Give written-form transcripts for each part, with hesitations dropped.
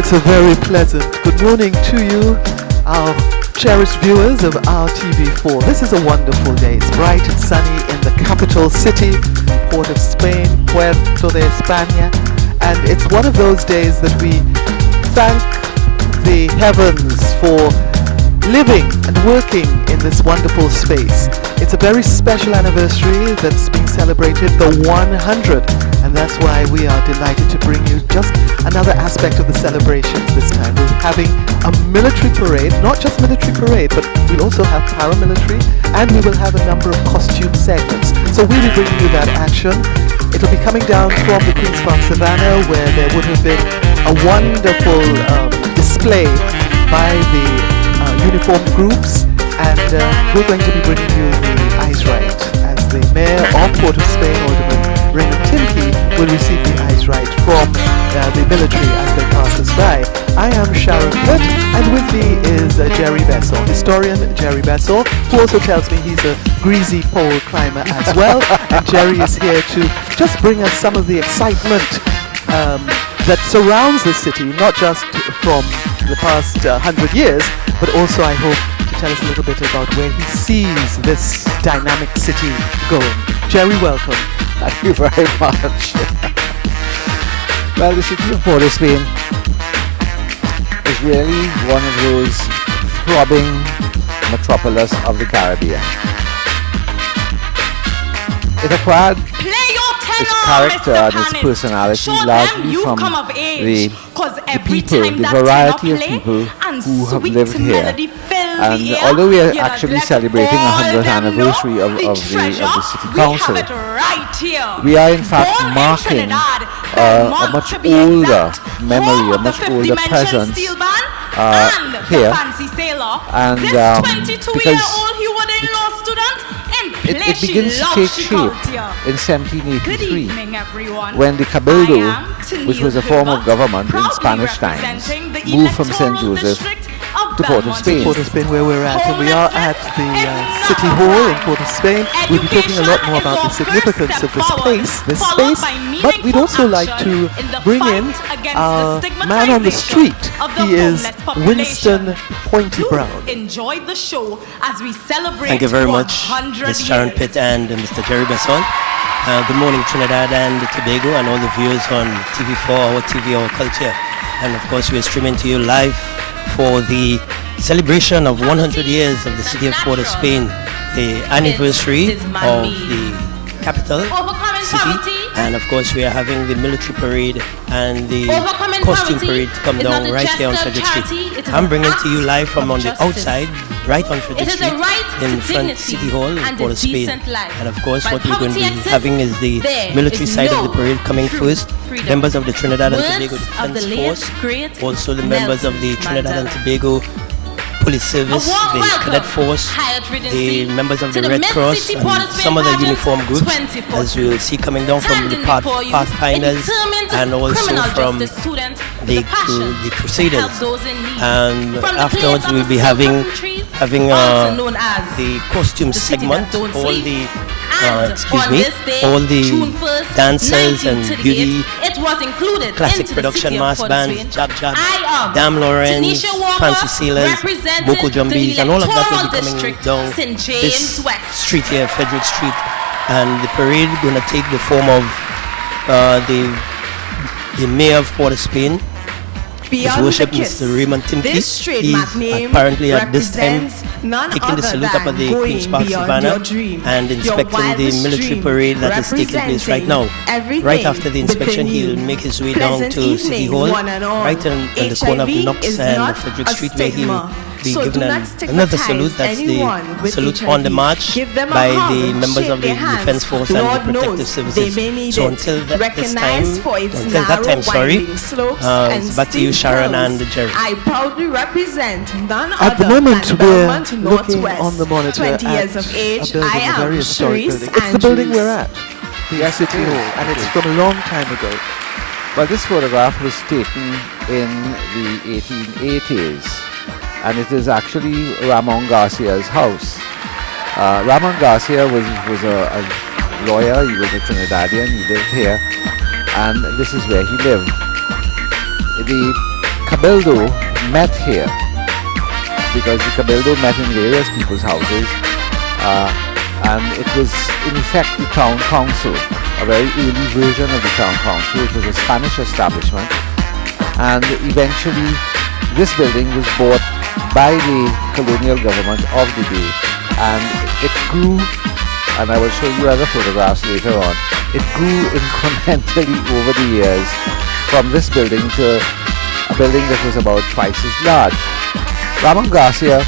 it's a very pleasant good morning to you, our cherished viewers of our TV4. This is a wonderful day. It's bright and sunny in the capital city, Port of Spain, Puerto de España, and it's one of those days that we thank the heavens for living and working in this wonderful space. It's a very special anniversary that's being celebrated, the 100, and that's why we are delighted to bring you just another aspect of the celebrations this time. We're having a military parade, not just military parade, but we'll also have paramilitary, and we will have a number of costume segments. So we'll be bringing you that action. It'll be coming down from the Queen's Park Savannah, where there would have been a wonderful display by the uniformed groups, and we're going to be bringing you the Eyes Right as the Mayor of Port of Spain, Alderman Raymond Timke, will receive the Eyes Right from the military as they pass us by. I am Sharon Pitt, and with me is Gérard Besson, historian Gérard Besson, who also tells me he's a greasy pole climber as well. And Jerry is here to just bring us some of the excitement that surrounds the city, not just from the past 100 years, but also, I hope, to tell us a little bit about where he sees this dynamic city going. Jerry, welcome. Thank you very much. Well, the city of Port of Spain is really one of those throbbing metropolis of the Caribbean. It acquired its character and its personality largely from the people, the variety of people who have lived here. And although we are actually celebrating a 100th anniversary of the City Council, we are in fact marking a much older memory, a much older presence here. And because it begins to take shape in 1783 when the Cabildo, which was a form of government in Spanish times, moved from St. Joseph to Port of Spain. Port of Spain, where we're at, and we are at the City Hall in Port of Spain. We'll be talking a lot more about the significance of this space, but we'd also like to bring in our man on the street. He is Winston Pointy Brown. Enjoy the show as we celebrate. Thank you very much, Ms. Sharon Pitt and Mr. Gérard Besson. Good morning, Trinidad and Tobago, and all the viewers on TV4, our TV, our culture. And of course, we're streaming to you live for the celebration of 100 years of the city of Port of Spain, the anniversary of the capital city, and of course we are having the military parade and the costume parade to come down right here on Frederick Street. I'm bringing to you live from on the outside, right on Frederick Street, in front City Hall in Port of Spain. And of course what we're going to be having is the military side of the parade coming first. Members of the Trinidad and Tobago Defense Force, also the members of the Trinidad and Tobago Police Service, the Cadet Force, the members of the Red Cross, and some other uniform groups, as you will see coming down from the Pathfinders and also from the Crusaders. And afterwards we'll be having the costume segment, all the all the dancers and beauty, classic production mass bands, Jab Jab, Dam Lawrence, Fancy Sailors, Boko Jumbies, and all of that will be coming down this street here, Frederick Street. And the parade going to take the form of the Mayor of Port of Spain, His Worship Mr. Raymond Timke. He's apparently at this time taking the salute up at the Queen's Park Savannah and inspecting the military parade that is taking place right now. Right after the inspection, he'll make his way down to City Hall, right in the corner of Knox and Frederick Street, where he'll be given another salute. That's the salute on the march by the members of the Defense Force and the Protective Services. So until that time, it's back to you, Sharon and Gerard. I proudly represent none At the other moment, than we're Government looking Northwest. on the monitor 20 at years of age, a building, I a am very historic Sharice building. It's the building we're Andrews. at, the City Hall, and it's from a long time ago. Well, this photograph was taken in the 1880s, and it is actually Ramon Garcia's house. Ramon Garcia was a lawyer. He was a Trinidadian. He lived here, and this is where he lived. The Cabildo met here, because the Cabildo met in various people's houses, and it was in effect the town council, a very early version of the town council. It was a Spanish establishment, and eventually this building was bought by the colonial government of the day, and it grew, and I will show you other photographs later on. It grew incrementally over the years from this building to a building that was about twice as large. Ramon Garcia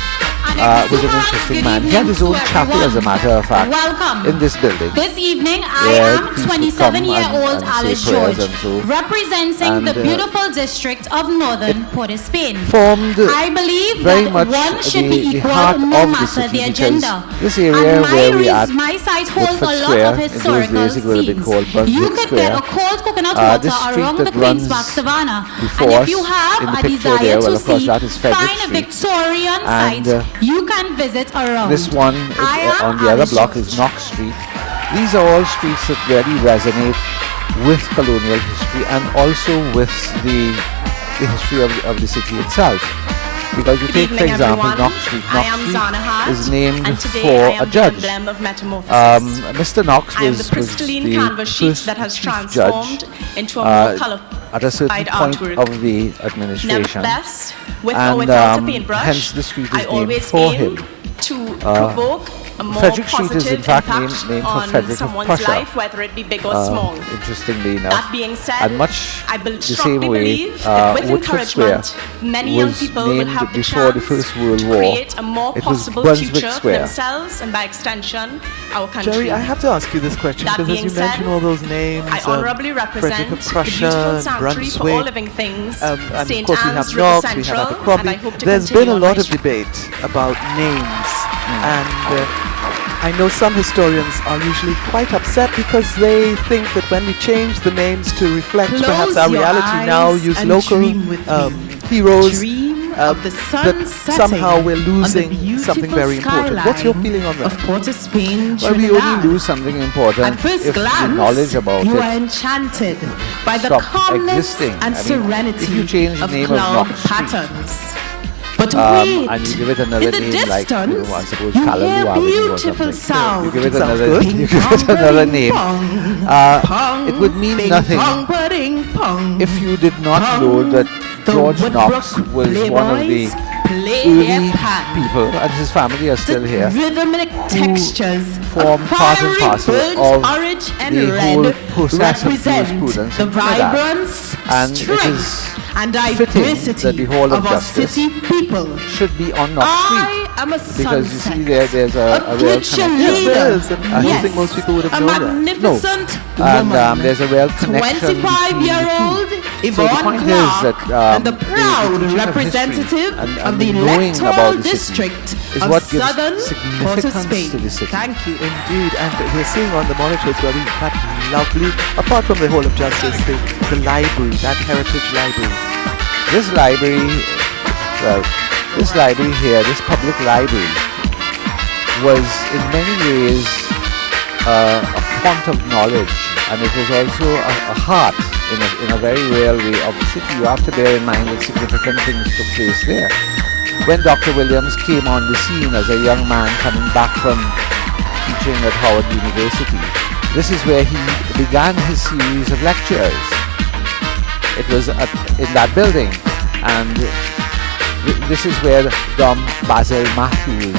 was an interesting man. He had his own chapel, as a matter of fact, in this building. This evening, I am 27-year-old Alice George, representing the beautiful district of northern Port-of-Spain. Formed I believe very that much one should be the equal heart no of the matter city, the agenda. this area where we are, My site holds Woodford a lot Square, of in those historical days it would have been scenes. called Brunswick You could Square. get a cold coconut water This street around that the Queen's runs Park Savannah. before And us if you have in the a picture desire there, well, to of course, see that is Frederick fine Street. Victorian And, sites, you can visit around. This one on the other block is Knox Street. These are all streets that really resonate with colonial history and also with the history of the city itself. Because you take, for example, Knox Street. Knox Street is named for a judge. Mr. Knox was the first chief judge at a certain point of the administration, and hence the street is named for him. To provoke a more Frederick Street is in positive fact impact named for on Frederick of someone's Prussia, life, whether it be big or small. interestingly enough. That being said, and much I the strongly same way, believe that with Woodford Square encouragement, many young was people will named have the before the chance First World to War. create a more It was possible Brunswick future for Square. themselves and by extension, our country. Jerry, I have to ask you this question That because as being you said, mention all those names, I honorably represent Frederick of the Prussia, beautiful and sanctuary for all Brunswick, living things, and of St. course we Anne's have River Knox, we have Central, and I Abercrombie. hope to There's continue been a on lot my of debate about names, and I know some historians are usually quite upset because they think that when we change the names to reflect perhaps our your reality now, eyes use and local dream with me. heroes, Dream of the sun that somehow setting we're on the losing something very important. What's your skyline feeling on of that? Port-of-Spain, Well, we Trinidad. only lose something important At first if the glance, knowledge about you it are enchanted by the stop calmness existing. and I mean, serenity if you change the of name of cloud Knox Street, patterns. But wait, and you give it another in the name like, distance, I suppose, you Callaloo hear Avenue or beautiful something. sounds. You give it Sounds another, good. you give it another name. It would mean nothing if you did not know that George Knox was one of the early people, and his family are still here, Rhythmic textures form of part and fiery parcel burnt of orange and the whole red process of represent jurisprudence the in Trinidad. vibrance, And it strength, is and fitting diversity that the Hall of our Justice city people. should be on Knox I Street. am a Because you sunset, see there's a real good connection. Yes, there is, and I don't Yes. think most people would have a known that. magnificent And woman. there's a real connection between the 25-year-old two. Yvonne So the point Clark is that and the the proud teaching of representative history of the knowing electoral about the city district is of what gives southern significance Port-of-Spain. to the city. Thank you. Indeed, and we're seeing on the monitors where we that lovely, apart from the Hall of Justice, the library, that heritage library. This library, well, this library here, this public library, was in many ways a font of knowledge, and it was also a heart in a very real way of the city. You have to bear in mind that significant things took place there. When Dr. Williams came on the scene as a young man coming back from teaching at Howard University, this is where he began his series of lectures. It was in that building, and this is where Dom Basil Matthews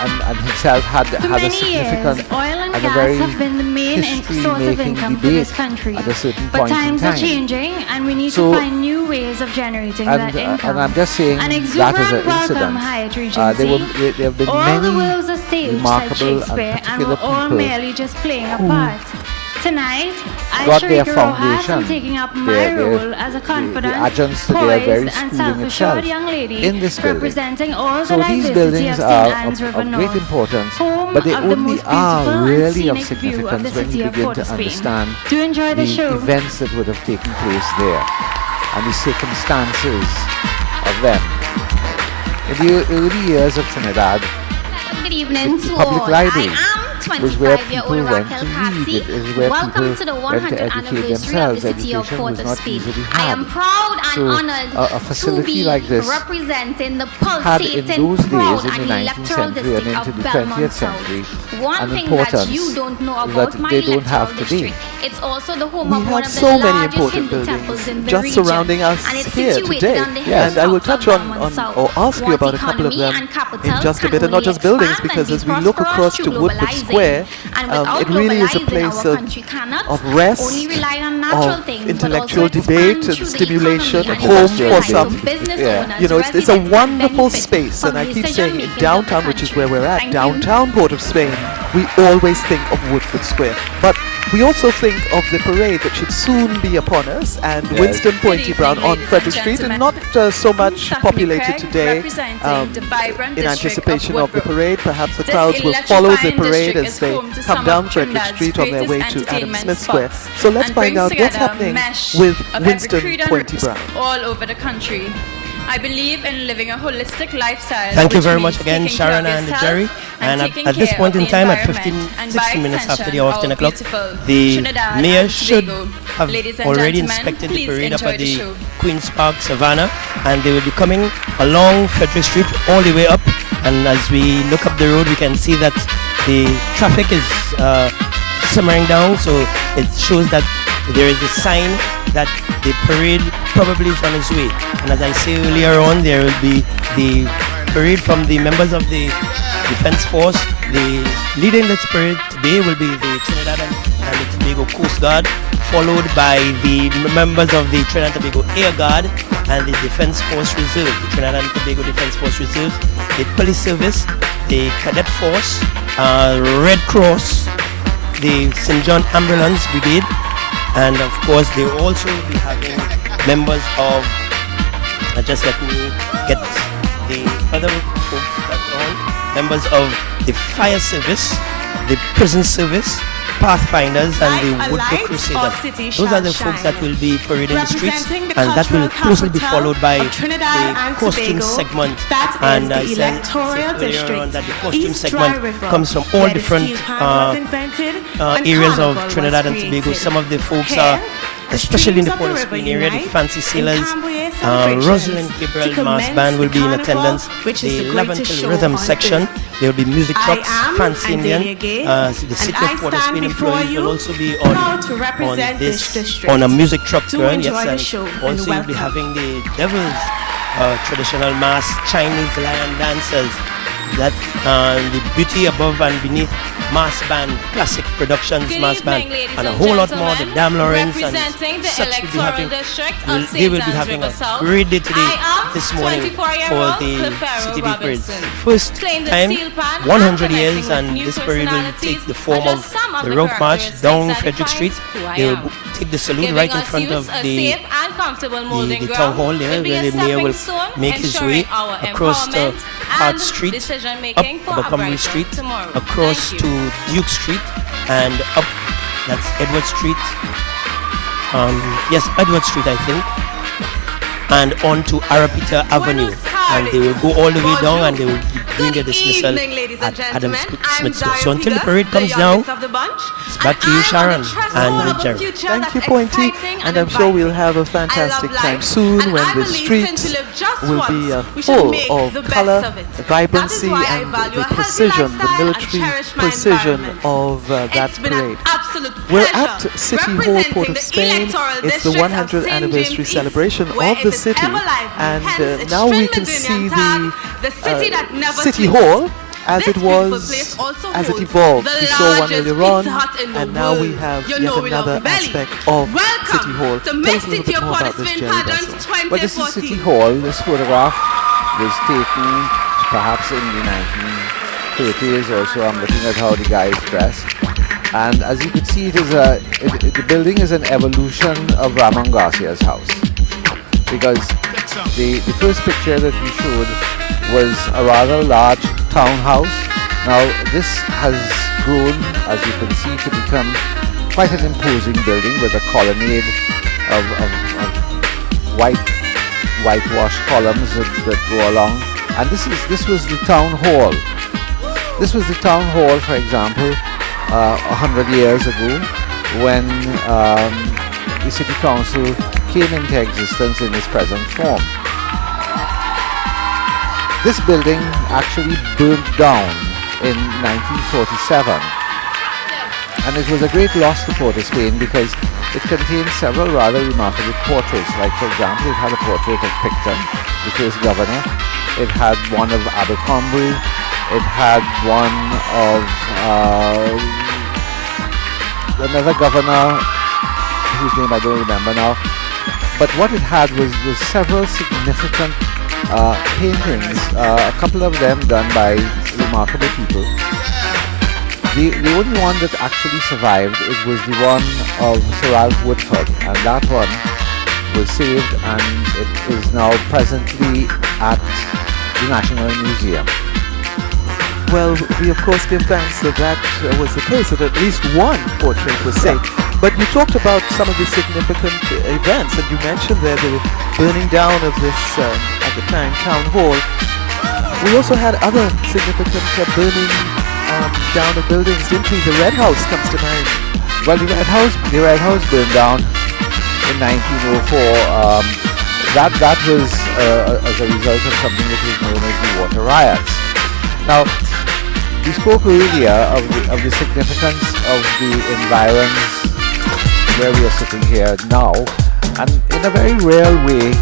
and himself had For a many significant years, oil and and a gas very have been the main source of history-making income for debate this country. at a certain But point in times are time. changing, and we need So- to find new ways of generating that income. And I'm just saying An that as exuberant an welcome, incident. Hyatt There Regency. have been All many the world's a stage, said remarkable and Shakespeare, and particular we're all people merely just playing a who part. Tonight, I, got their Sharika Rojas, foundation, am taking up my their- role as a confident, the adjuncts to their very poised, and schooling self-assured itself young lady in this building. representing all So the these diversity buildings of are St. Anne's River of North, great importance, home but they of the only most are beautiful and really of scenic view of the significance when city you of begin to Port-of-Spain. understand Do enjoy the show. events that would have taken place there and the circumstances of them. In the early years of Trinidad, Good evening the to public all. library I am was where people went to read. It is where Welcome people to the went to 100th educate anniversary of themselves. the city of Education Port was of not Spain. easily I had. am proud and So, honored a to facility be like this representing the had in pulsating, those proud days in and the 19th electoral century and district into of the Belmont 20th South. century One an thing that importance you don't know that about my they don't electoral have today. district, it's also the home We of one have of the so many largest important Hindu temples in buildings the just region. surrounding us And it's here situated today. on the And I will hilltops touch of on Belmont South, or ask you once about a couple of economy them and capital in just a can bit, and not only just buildings, expand because and as be we look prosperous across through to Woodford globalizing. Square, And without it really is a globalizing, place our country cannot of rest, only rely on natural of things, intellectual but also debate expand and through the stimulation, economy home and for industrialize. some. So business Yeah. owners, You know, it's a residents wonderful benefit space, and from I the keep saying decision-making in of the downtown, which is country. where we're at, Thank you. downtown Port of Spain, we always think of Woodford Square. But we also think of the parade that should soon be upon us, and Yes. Winston Good Pointy evening, Brown on ladies Frederick and Street, and gentlemen. not so much Stephanie populated Craig, today representing the vibrant in district anticipation of of the Woodbrook. parade. Perhaps the This crowds will follow the electrifying parade district as is they home to come some down of Frederick Trinidad's Street on their way greatest to Adam entertainment Smith Square. spots So let's and find brings out what's together a happening mesh with of every Winston creed and Pointy race Brown. all over the country. I believe in living a holistic lifestyle. Thank you which very means much again, taking care Sharon of and yourself Jerry. And taking at this care point of in the time, at environment, and by 16 minutes after the extension, hour of our 10 o'clock, beautiful the Trinidad mayor and should Tobago. have Ladies and already gentlemen, inspected the please parade up enjoy at the the show. Queen's Park Savannah, and they will be coming along Frederick Street all the way up. And as we look up the road, we can see that the traffic is simmering down, so it shows that there is a sign that the parade probably is on its way. And as I say earlier on, there will be the parade from the members of the Defense Force. The leading this parade today will be the Trinidad and the Tobago Coast Guard, followed by the members of the Trinidad and Tobago Air Guard and the Defense Force Reserve, the Trinidad and Tobago Defense Force Reserve, the Police Service, the Cadet Force, Red Cross, the St. John Ambulance Brigade, and of course they will also be having members of, just let me get the other folks that are on, members of the Fire Service, the Prison Service, Pathfinders, and the Woodbrook Crusaders. Those are the folks that will be parading the streets, and that will closely be followed by the costume segment. And I said earlier on that the costume segment comes from all different areas of Trinidad and Tobago. Some of the folks are, especially in the Port of Spain area, the Fancy Sailors, Rosalind Gabriel Mass Band will be in attendance. The 11 till Rhythm section, there will be music trucks, Fancy Indian. The City of Port of Spain employees will also be on a music truck run, yes, and also you'll be having the Devil's traditional mass Chinese lion dancers. That the Beauty Above and Beneath mass band, classic productions Good mass evening, band, ladies and a and whole lot more. The gentlemen. Damn Lawrence and Representing the such will be electoral having. district of They will be St. having a Andrews South. great day today, I am this morning, 24-year-old for the Clefaro City Day Parade. Robinson. First Playing the time, steel pan 100 and years, connecting and with new this parade will take personalities the form are of just some of the the rope march characteristics down that Frederick define Street. who I They will am. take the salute Giving right in us front youths of a the safe and comfortable molding the town ground hall there, will be where a the mayor will stepping stone make his way ensuring our across empowerment Hart and Street, up decision-making for a Abercrombie brighter Street, tomorrow. across Thank you. to Duke Street, and up, that's Edward Street. Yes, Edward Street, I think, and on to Arapita Avenue. And they will go all the way down, and they will bring their dismissal at Adam Smith Square. So until the parade comes down, it's back to you, Sharon and Jerry. Thank you, Pointy, and I'm sure we'll have a fantastic time soon when the streets will be full of color, vibrancy, and the precision, the military precision of that parade. We're at City Hall, Port of Spain. It's the 100th anniversary celebration of the city, and now we can see the City Hall as it was, as it evolved. We saw one earlier on, and now we have yet another aspect of City Hall. Tell us a little bit more about this, Gérard Besson. Well, this is City Hall. This photograph was taken perhaps in the 1930s or so. I'm looking at how the guy is dressed. And as you can see, the building is an evolution of Ramon Garcia's house. Because the first picture that we showed was a rather large townhouse. Now this has grown, as you can see, to become quite an imposing building with a colonnade of whitewashed columns that go along. And this was the town hall. This was the town hall, for example, 100 years ago when the City Council came into existence in its present form. This building actually burnt down in 1947, and it was a great loss to Port of Spain because it contained several rather remarkable portraits. Like, for example, it had a portrait of Picton, the first governor. It had one of Abercrombie. It had one of another governor whose name I don't remember now. But what it had was several significant paintings, a couple of them done by remarkable people. The only one that actually survived, it was the one of Sir Ralph Woodford, and that one was saved, and it is now presently at the National Museum. Well, we of course give thanks that that was the case, that at least one portrait was saved. But you talked about some of the significant events, and you mentioned there the burning down of this, at the time, town hall. We also had other significant burning down of buildings, didn't we? The Red House comes to mind. Well, the Red House burned down in 1904. That was as a result of something that was known as the water riots. Now, we spoke earlier of the significance of the environs where we are sitting here now, and in a very real way,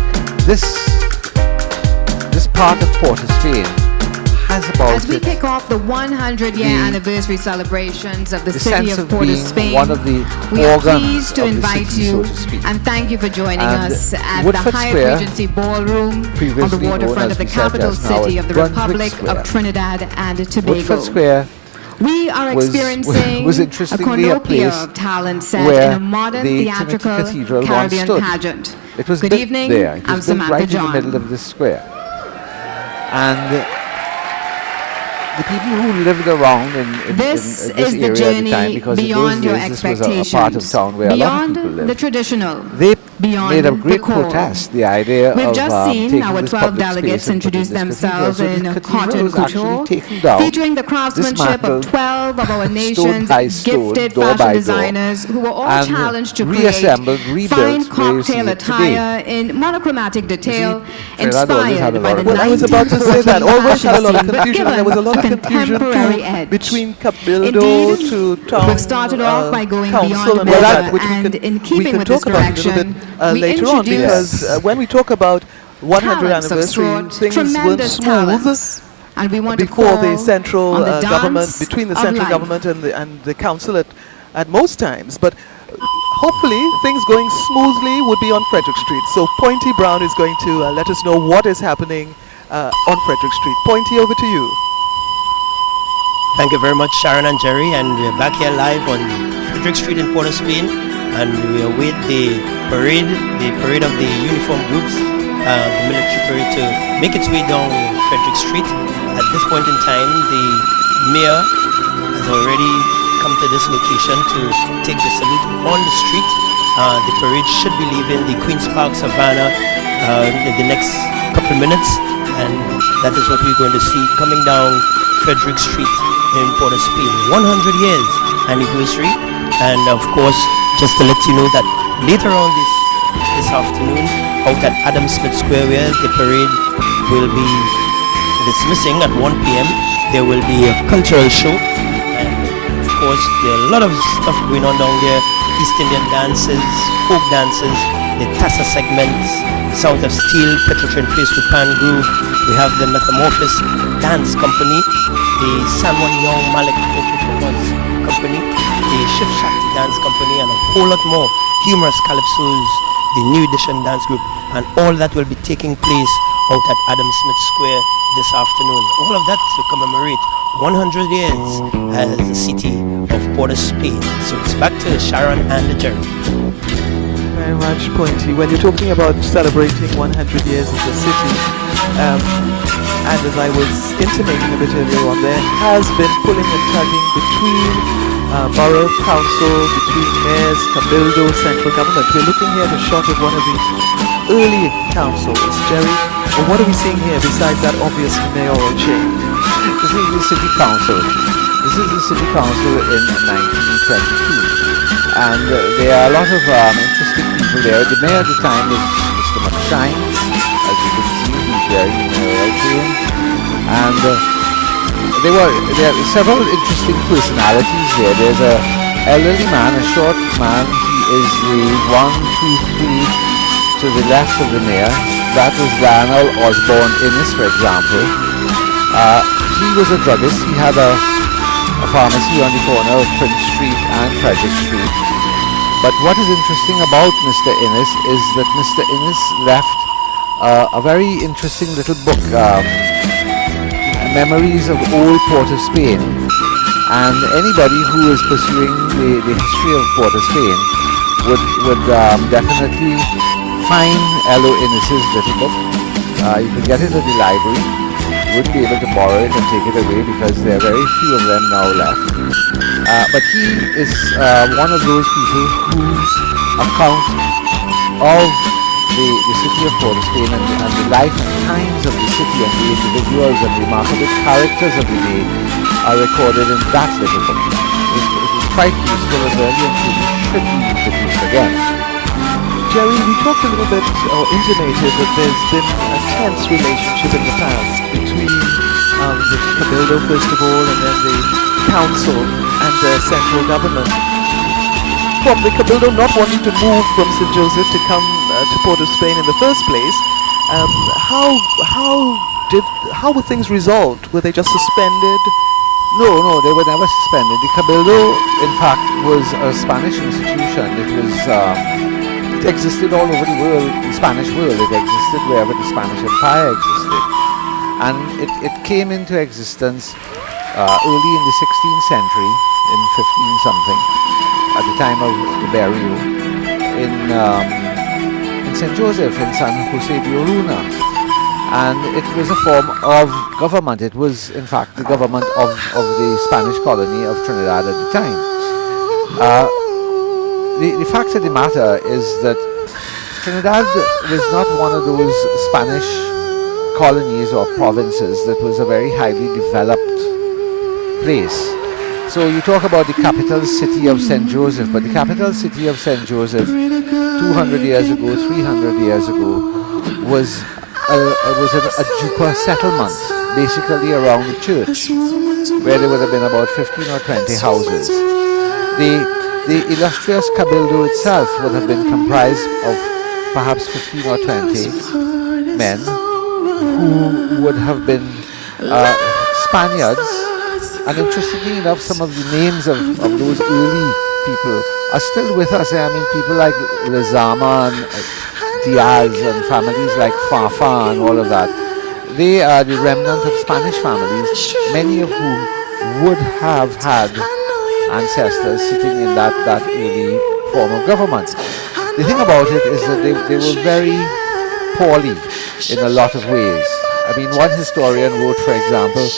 this part of Port of Spain has about As we kick off the 100-year anniversary celebrations of the city of Port of Spain, one of the we are organs pleased to of the invite city, you so to speak. and thank you for joining And us at Woodford the Hyatt Square, Regency Ballroom on the previously known waterfront as of the we said capital just now, city of the Brunswick Republic Square. of Trinidad and Tobago. Woodford Square We are was experiencing a interestingly a cornucopia place of talent set where in a modern the theatrical Trinity Cathedral once Caribbean stood. pageant. It was Good built evening, there. It I'm was built Samantha right in John. the middle of this square. And the people who lived around in This this is the area at the time, journey because in those beyond your days this was expectations, a part of town where a lot of beyond people lived. the traditional, They beyond made a the great core. protest, the idea We've of just seen taking our this 12 public delegates space and putting introduce this cathedral. themselves So the in cathedral cotton was actually couture, taken down, featuring the craftsmanship of dismantled, 12 of our stone nation's by stone, gifted door fashion by door, designers who were all and challenged to reassembled, create rebuilt fine where you see cocktail it today. attire in monochromatic detail, Trinidad always had a inspired by lot the of Well, I was about to say that. 1914 Always had a lot of fashion scene, but confusion, and there was a lot of given a confusion contemporary too edge. between Cabildo Indeed, to town we've started off by going council beyond and all that, measure, which and we in can, keeping we can with talk this about a little direction, bit we later on, introduce because when we talk about 100 talents of anniversary, sport, things weren't tremendous smooth talents. And we want before to call the central on the government, dance between the of central life. government and the council at most times. But hopefully things going smoothly would be on Frederick Street. So Pointy Brown is going to let us know what is happening on Frederick Street. Pointy, over to you. Thank you very much, Sharon and Jerry, and we're back here live on Frederick Street in Port of Spain, and we await the parade of the uniform groups, the military parade, to make its way down Frederick Street. At this point in time, the mayor has already come to this location to take the salute on the street. The parade should be leaving the Queen's Park Savannah in the next couple of minutes, and that is what we're going to see coming down Frederick Street in Port of Spain. 100 years anniversary, and of course, just to let you know that later on this afternoon, out at Adam Smith Square, where the parade will be dismissing at 1 p.m., there will be a cultural show, and of course, there are a lot of stuff going on down there: East Indian dances, folk dances, the Tassa segments, Sound of Steel, Petrotrin Face to Pan Groove. We have the Metamorphosis Dance Company, the Salmon Young Malik Folk Performance Company, the Shift Shakti Dance Company, and a whole lot more. Humorous Calypsos, the New Edition Dance Group, and all that will be taking place out at Adam Smith Square this afternoon. All of that to commemorate 100 years as the city of Port of Spain. So it's back to Sharon and Jerry. Very much, Pointy. When you're talking about celebrating 100 years as a city, and as I was intimating a bit earlier on, there has been pulling and tugging between borough council, between mayors, Cabildo, central government. We're looking here at a shot of one of the early councils. Jerry, well, what are we seeing here besides that obvious mayoral change? This is the city council. The This is the city council in 1922, and there are a lot of interesting people there. The mayor at the time was Mr. McShines, as you can see, he's wearing the mayoral cane, and there are several interesting personalities here. There's a elderly man, a short man. He is the 1, 2, 3 to the left of the mayor. That was Lionel Osborne Innes, for example. He was a druggist. He had a pharmacy on the corner of Prince Street and Frederick Street. But what is interesting about Mr. Innes is that Mr. Innes left a very interesting little book, Memories of Old Port of Spain. And anybody who is pursuing the history of Port of Spain would definitely find L.O. Innes's little book. You can get it at the library. You wouldn't be able to borrow it and take it away because there are very few of them now left. But he is one of those people whose account of the city of Port of Spain and the life and times of the city and the individuals and remarkable characters of the day are recorded in that little book. It is quite useful and really and truly should be introduced again. Jerry, we talked a little bit, or intimated, that there's been a tense relationship in the past between the Cabildo, first of all, and then the council and the central government. From the Cabildo not wanting to move from St. Joseph to come to Port of Spain in the first place, how were things resolved? Were they just suspended? No, they were never suspended. The Cabildo, in fact, was a Spanish institution. It existed all over the world, the Spanish world. It existed wherever the Spanish Empire existed. And it came into existence early in the 16th century, in 15-something, at the time of the burial, in St. Joseph, in San Jose de Oruna. And it was a form of government. It was, in fact, the government of the Spanish colony of Trinidad at the time. The fact of the matter is that Trinidad was not one of those Spanish colonies or provinces that was a very highly developed place. So you talk about the capital city of St. Joseph, but the capital city of St. Joseph 200 years ago, 300 years ago, was a Jupa settlement, basically around the church, where there would have been about 15 or 20 houses. The illustrious Cabildo itself would have been comprised of perhaps 15 or 20 men who would have been Spaniards. And interestingly enough, some of the names of those early people are still with us. I mean, people like Lezama and Diaz and families like Fafa and all of that. They are the remnant of Spanish families, many of whom would have had ancestors sitting in that early form of government. The thing about it is that they were very poorly in a lot of ways. I mean, one historian wrote, for example,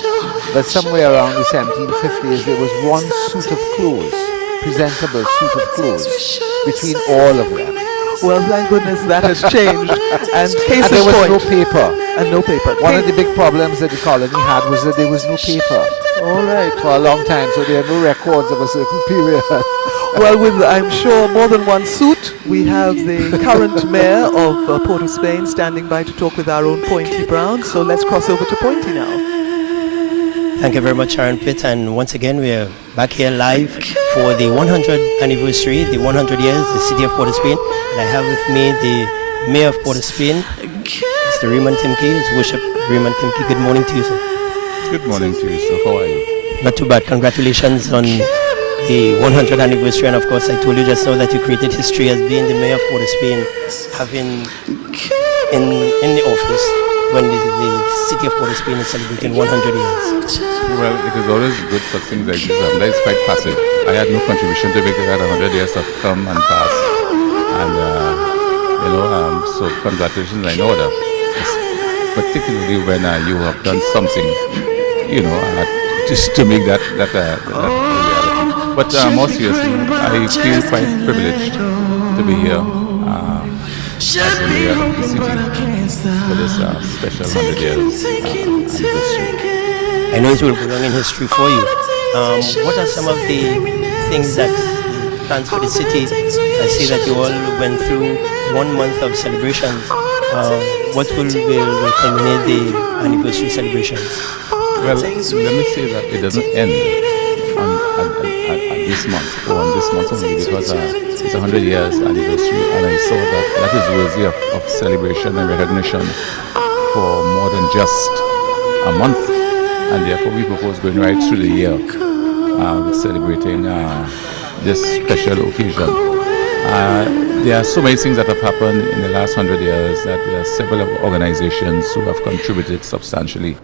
that somewhere around the 1750s there was one suit of clothes, presentable suit of clothes, between all of them. Well, thank goodness that has changed. And case and there was point. no paper. And no paper. One of the big problems that the colony had was that there was no paper. All right. For a long time, so there are no records of a certain period. Well, with, I'm sure, more than one suit, we have the current mayor of Port of Spain standing by to talk with our own Pointy Brown. So let's cross over to Pointy now. Thank you very much, Sharon Pitt. And once again, we are back here live for the 100th anniversary, the 100 years, the city of Port of Spain. And I have with me the mayor of Port of Spain, Mr. Raymond Timke, His Worship Raymond Timke. Good morning to you, sir. Good morning to you, sir. How are you? Not too bad. Congratulations on the 100th anniversary. And of course, I told you just now that you created history as being the mayor of Port of Spain, having in the office when the city of Port of Spain is celebrating 100 years. Well, it is always good for things like this. That is quite passive. I had no contribution to make it. 100 years have come and passed. And, so congratulations are in order. Particularly when you have done something, just to make that reality. But more seriously, I feel quite privileged to be here as the mayor of the city for this special 100 years anniversary. I know it will go down in history for you. What are some of the things that plans for the city? I see that you all went through 1 month of celebrations. What will culminate the anniversary celebrations? Well, let me say that it doesn't end at this month or on this month only, because it's 100 years anniversary, and I saw that is worthy of celebration and recognition for more than just a month, and therefore we propose going right through the year with celebrating this special occasion. There are so many things that have happened in the last 100 years that there are several organizations who have contributed substantially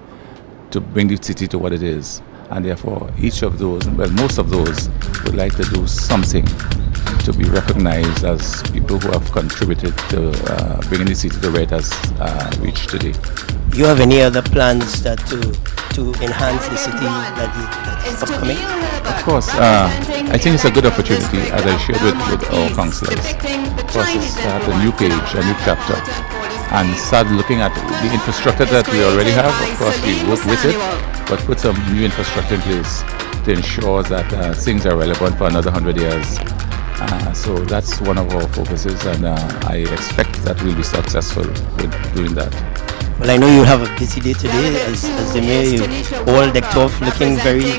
to bring the city to what it is. And therefore, each of those, well, most of those, would like to do something to be recognized as people who have contributed to bringing the city to where it has reached today. Do you have any other plans that to enhance the city that is upcoming? Of course, I think it's a good opportunity, as I shared with our councillors, for us to start a new page, a new chapter, and start looking at the infrastructure that we already have. Of course, we work with it, but put some new infrastructure in place to ensure that things are relevant for another 100 years. So that's one of our focuses, and I expect that we'll be successful with doing that. Well, I know you have a busy day today as the mayor. You all decked off, looking very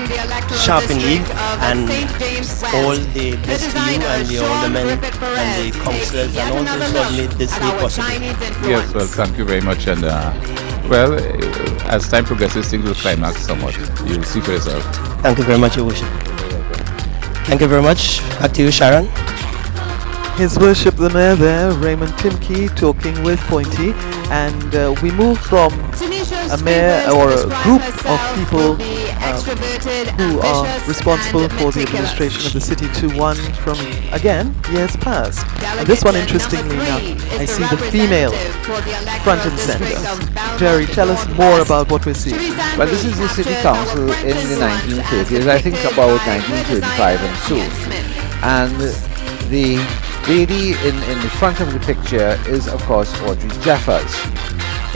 sharp indeed, and all the best to you and the aldermen and the councillors and all those who have made this day possible. Yes, well, thank you very much, and well, as time progresses, things will climax somewhat. You'll see for yourself. Thank you very much, Your Worship. Thank you very much. Back to you, Sharon. His Worship the Mayor there, Raymond Timke, talking with Pointy, and we move from a mayor or a group of people who are responsible for the administration of the city to one from, again, years past. And this one, interestingly enough, I see the female front and center. Jerry, tell us more about what we're seeing. Well, this is the city council in the 1930s, I think about 1935 and so. And the lady in the front of the picture is, of course, Audrey Jeffers.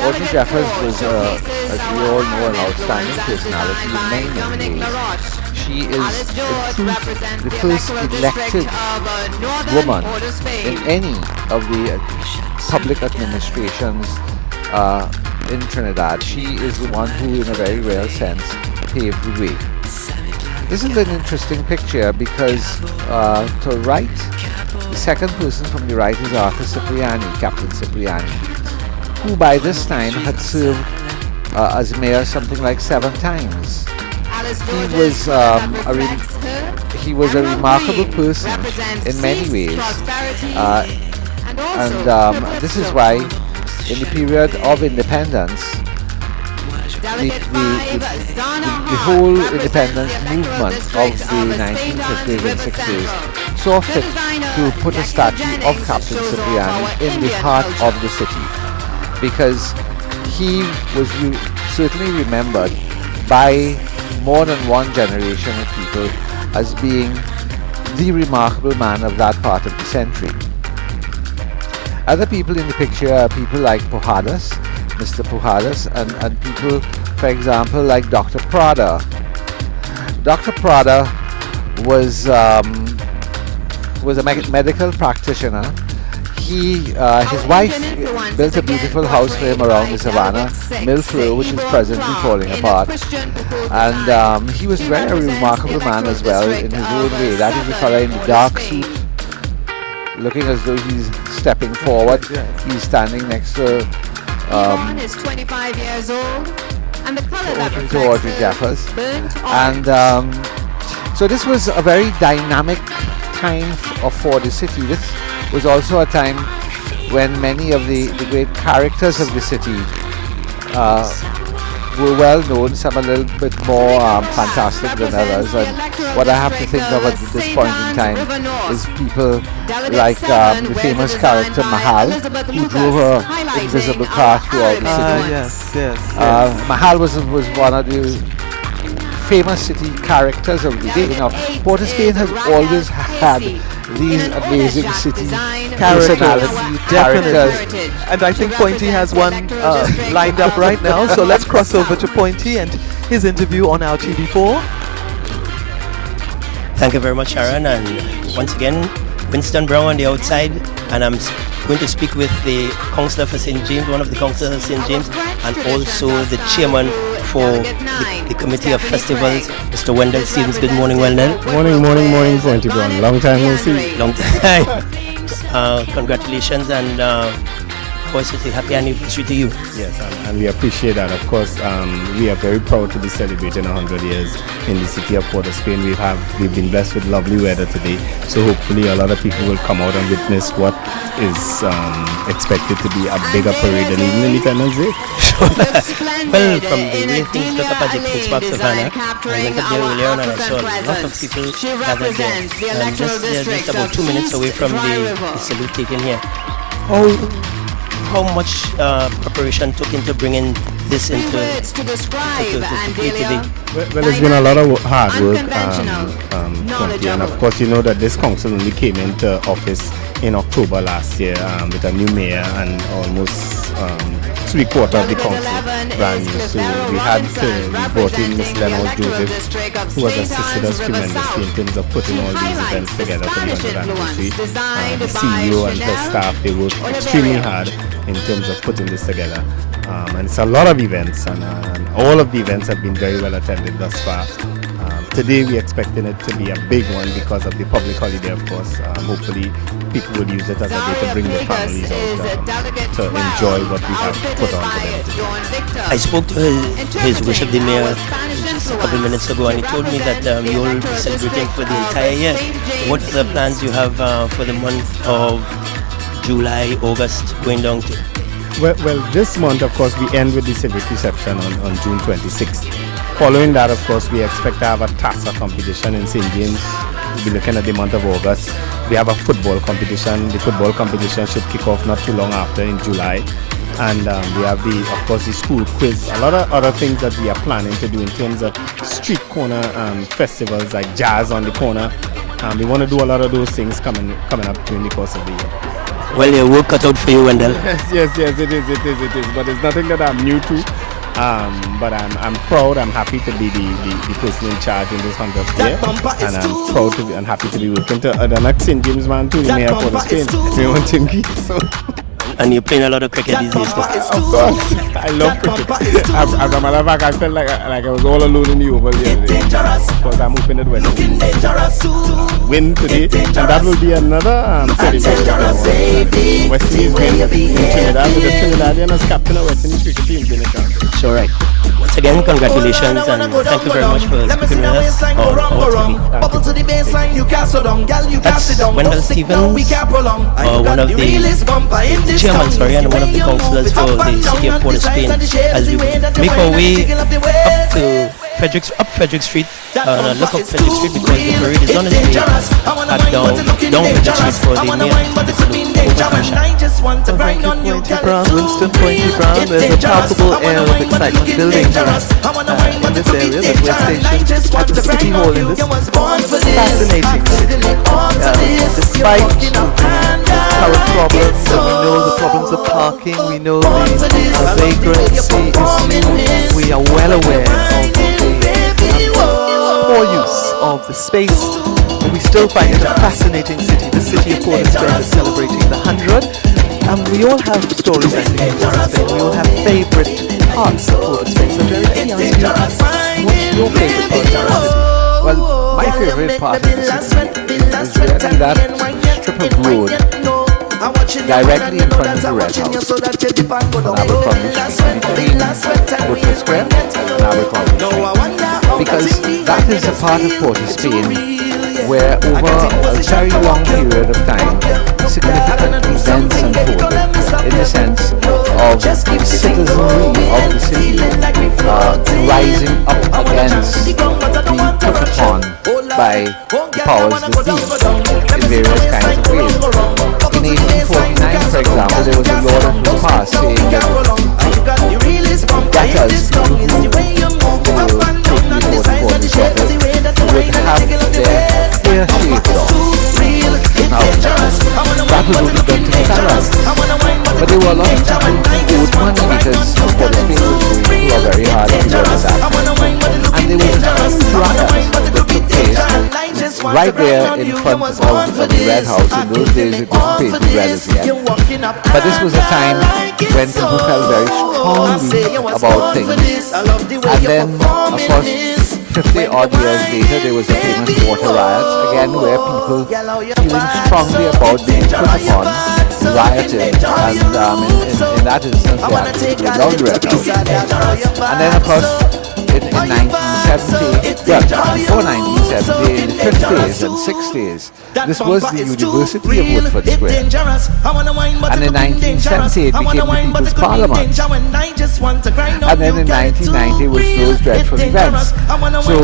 Audrey Jeffers was, as we all know, an outstanding personality in many ways. She is, in truth, the first elected woman in any of the public administrations in Trinidad. She is the one who, in a very real sense, paved the way. This is an interesting picture because to right, the second person from the right is Arthur Cipriani, Captain Cipriani, who by this time had served as mayor something like 7 times. He was a remarkable person in many ways, and this is why in the period of independence, the whole independence movement of the 1950s and 60s saw fit to put a statue of Captain Cipriani in the heart of the city, because he was certainly remembered by more than one generation of people as being the remarkable man of that part of the century. Other people in the picture are people like Pujadas, Mr. Pujadas, and people, for example, like Dr. Prada. Dr. Prada was a medical practitioner. His wife built a beautiful house for him around the Savannah Mill Floor, which is presently falling apart. And he was a very remarkable man as well in his own way. That is the fellow in the dark suit, looking as though he's stepping forward. He's standing next to is 25 years old, and the color that to Audrey Jeffers. And so this was a very dynamic time for the city. This was also a time when many of the great characters of the city were well known, some a little bit more fantastic than others. And what I have to think of at this point in time is people like the famous character Mahal, who drove her invisible car throughout the city. Mahal was one of the famous city characters of the day. You know, Port of Spain has always had these amazing city personality characters. And I think Pointy has one lined up right now, so let's cross over to Pointy and his interview on our TV4. Thank you very much, Sharon. And once again, Winston Brown on the outside, and I'm going to speak with the councillor for St. James, one of the councillors of St. James, and also the chairman for the Committee of Festivals, Mr. Wendell Stevens. Good morning, Wendell. Morning, Pointy Brown. Long time no see. Long time. Congratulations, and of course, it's a happy anniversary to you. Yes, and we appreciate that. Of course, we are very proud to be celebrating 100 years in the city of Port of Spain. We've been blessed with lovely weather today, so hopefully a lot of people will come out and witness what is expected to be a bigger parade than even Independence Day. Well, from the way things look up at the Prince Park Savannah, I went up there earlier on and I saw a lot of people gathered there. And just about 2 minutes away from the salute taken here. How much preparation took into bringing this into today? Well, it's been a lot of hard work, and of course you know that this council only came into office in October last year with a new mayor and almost 3/4 of the council brand new. So we brought in Ms. Leonard Joseph, who has assisted us tremendously in terms of putting all these events together for the 100th anniversary. The CEO and her staff, they worked extremely hard in terms of putting this together. And it's a lot of events, and all of the events have been very well attended thus far. Today we're expecting it to be a big one because of the public holiday, of course. Hopefully people will use it as a day to bring their families out to enjoy what we have put on for them today. I spoke to his Worship the Mayor just a couple of minutes ago, and he told me that you will be celebrating for the entire year. What are the plans you have for the month of July, August, going down to? Well, this month, of course, we end with the civic reception on June 26th. Following that, of course, we expect to have a TASA competition in St. James. We'll be looking at the month of August. We have a football competition. The football competition should kick off not too long after in July. And we have, of course, the school quiz. A lot of other things that we are planning to do in terms of street corner festivals like jazz on the corner. We want to do a lot of those things coming up during the course of the year. Well, your work cut out for you, Wendell. Yes, it is. But it's nothing that I'm new to. But I'm proud. I'm happy to be the person in charge in this 100th year, and I'm proud to be and happy to be working to the next St. James man too, the mayor of Spain. We want him so. And you're playing a lot of cricket these days, though. Of course, I love cricket. As a matter of fact, I felt like I was all alone in the Oval the other day. Of course, I'm hoping that West Indies win today, and that will be another celebration. West Indies win in Trinidad with the Trinidadian as captain of West Indies cricket team. It's all right. Once again, congratulations, and thank you very much for speaking with us on TV. That's Wendell Stevens, one of the chairman, and one of the councillors for the city of Port of Spain, as we make our way up to Frederick Street, look up Frederick Street because the parade is on its way down Frederick Street for the mayor. Thank you, Pointy Brown, Winston Pointy Brown. There's a palpable air of excitement building in this area that we're stationed at the City Hall in this fascinating city. Despite current problems, and we know the problems of parking, we know the vagrancy issue, we are well aware of the poor use of the space, but we still find it a fascinating city. The city of Port of Spain is celebrating the 100th. And we all have stories, I think, of Port of Spain. We all have favorite parts of Port of Spain. So, Gerard, let me ask you, what's your favorite part of the city? Well, my favorite part of the city is really that strip of road directly in front of the Red House on Abercrombie Street, between Woodford Square and Abercrombie Street. Because that is a part of Port of Spain where over a very long period of time significant events unfolded in the sense of the citizenry of the city rising up against being put upon by the powers that be in various kinds of ways. In 1849, for example, there was a law that was passed saying that debtors who totally would have their hair shaved off. Now, that was only done to the salaries. But there were a lot of people who owed money because Port of Spain was going through a very hard period of that. And there was a huge riot that took place right there in front of the Red House. In those days, it wasn't painted red as yet. But this was a time when people felt very strongly about things. And then, of course, 50 odd years later, there was a famous water riot, again, where people feeling strongly about being put upon, rioted, and in that instance, they actually put down the Red House. And then, of course, in 1970, before 1970, in the 50s and 60s, this was the University of Woodford Square. And in 1970, it became the People's Parliament. And then in 1990 was those dreadful events. So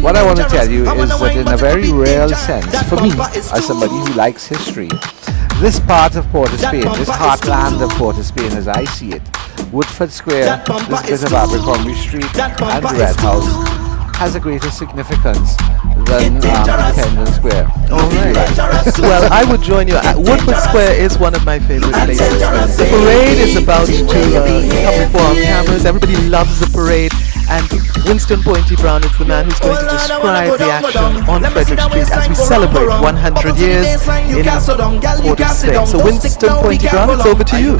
what I want to tell you is that in a very real sense, for me, as somebody who likes history, this part of Port of Spain, this heartland of Port of Spain as I see it, Woodford Square, this bit of Abercrombie Street and the Red House, has a greater significance than Independence Square. All right. Well, I would join you. Woodford Square is one of my favorite places. The parade is about to come before our cameras. Everybody loves the parade. And Winston Pointy Brown is the man who's going to describe the action on Frederick Street as we celebrate 100 years in Port of Spain. So Winston Pointy Brown, it's over to you.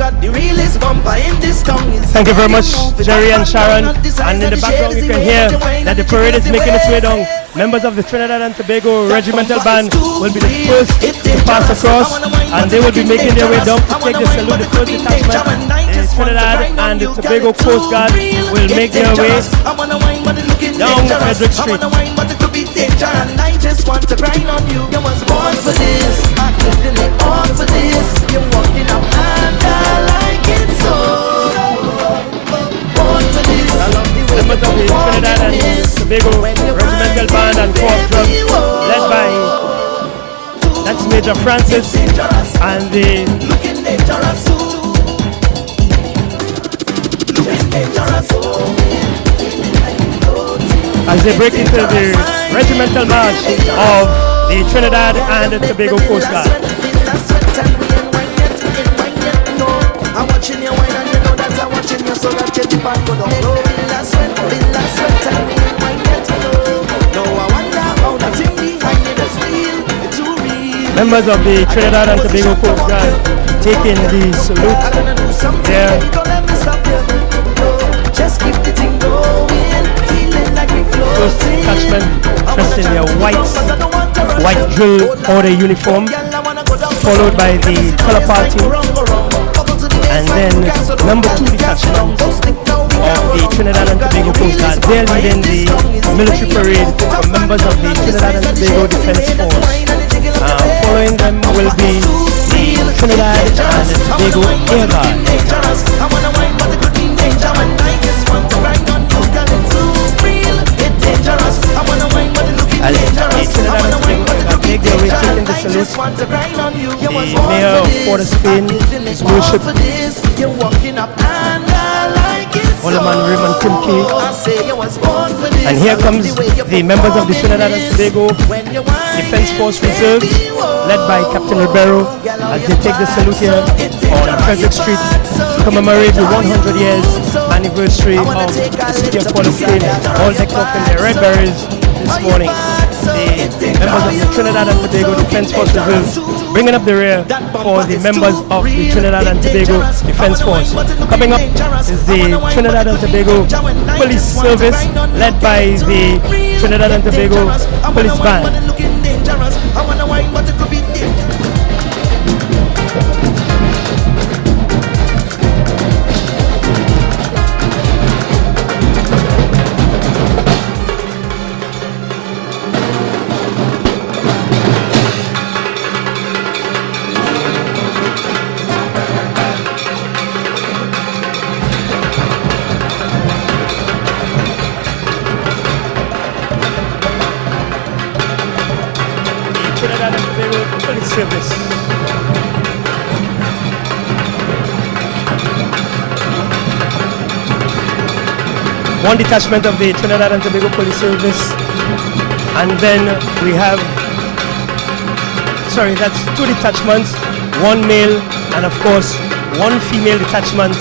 Thank you very much, Jerry and Sharon. And in the background you can hear that the parade is making its way down. Members of the Trinidad and Tobago Regimental Band will be the first to pass across, and they will be making their way down to take the salute. The first detachment, the Trinidad and the Tobago Coast Guard will make their way down Frederick Street. I just want to grind on you. You was born for this. I feel it all for this. You're walking up and I like it so. Born for this. I love the way Members of the Trinidad and Tobago Regimental Band and Corps Drum, led by that's Major Francis and the looking dangerous. Looking dangerous. as they break into the regimental march of the Trinidad and the Tobago Coast Guard. I'm watching you wine and you know that I'm watching you, so that you dip and go down low. Bill sweat and we ain't wine yet. No, I wonder how that thing behind it is real, it's too real. Members of the Trinidad and Tobago Coast Guard taking the salute there. Just keep the thing going, feeling like we First floating. detachment dressed in their white drill order uniform, followed by the color party, and then number 2 detachment of the Trinidad and Tobago Coast Guard. They're leading the military parade for members of the Trinidad and Tobago Defense Force. Following them will be the Trinidad and the Tobago Air Guard. As the Trinidad and Tobago Guard make their way taking the salute, the Mayor of Port of Spain, His Worship Alderman Raymond Timke. And here comes the members of the Trinidad and Tobago Defense Force Reserves, led by Captain Ribeiro, as they take the salute here on Frederick Street to commemorate the 100 years anniversary of the city of Port of Spain, all decked up in their red berets this morning. The members of the Trinidad and Tobago Defense Force Reserves bringing up the rear for the members of the Trinidad and Tobago Defense Force. Coming up is the Trinidad and Tobago Police Service, led by the Trinidad and Tobago Police Band. Service. One detachment of the Trinidad and Tobago Police Service, and then we have, that's 2 detachments, 1 male and of course 1 female detachment.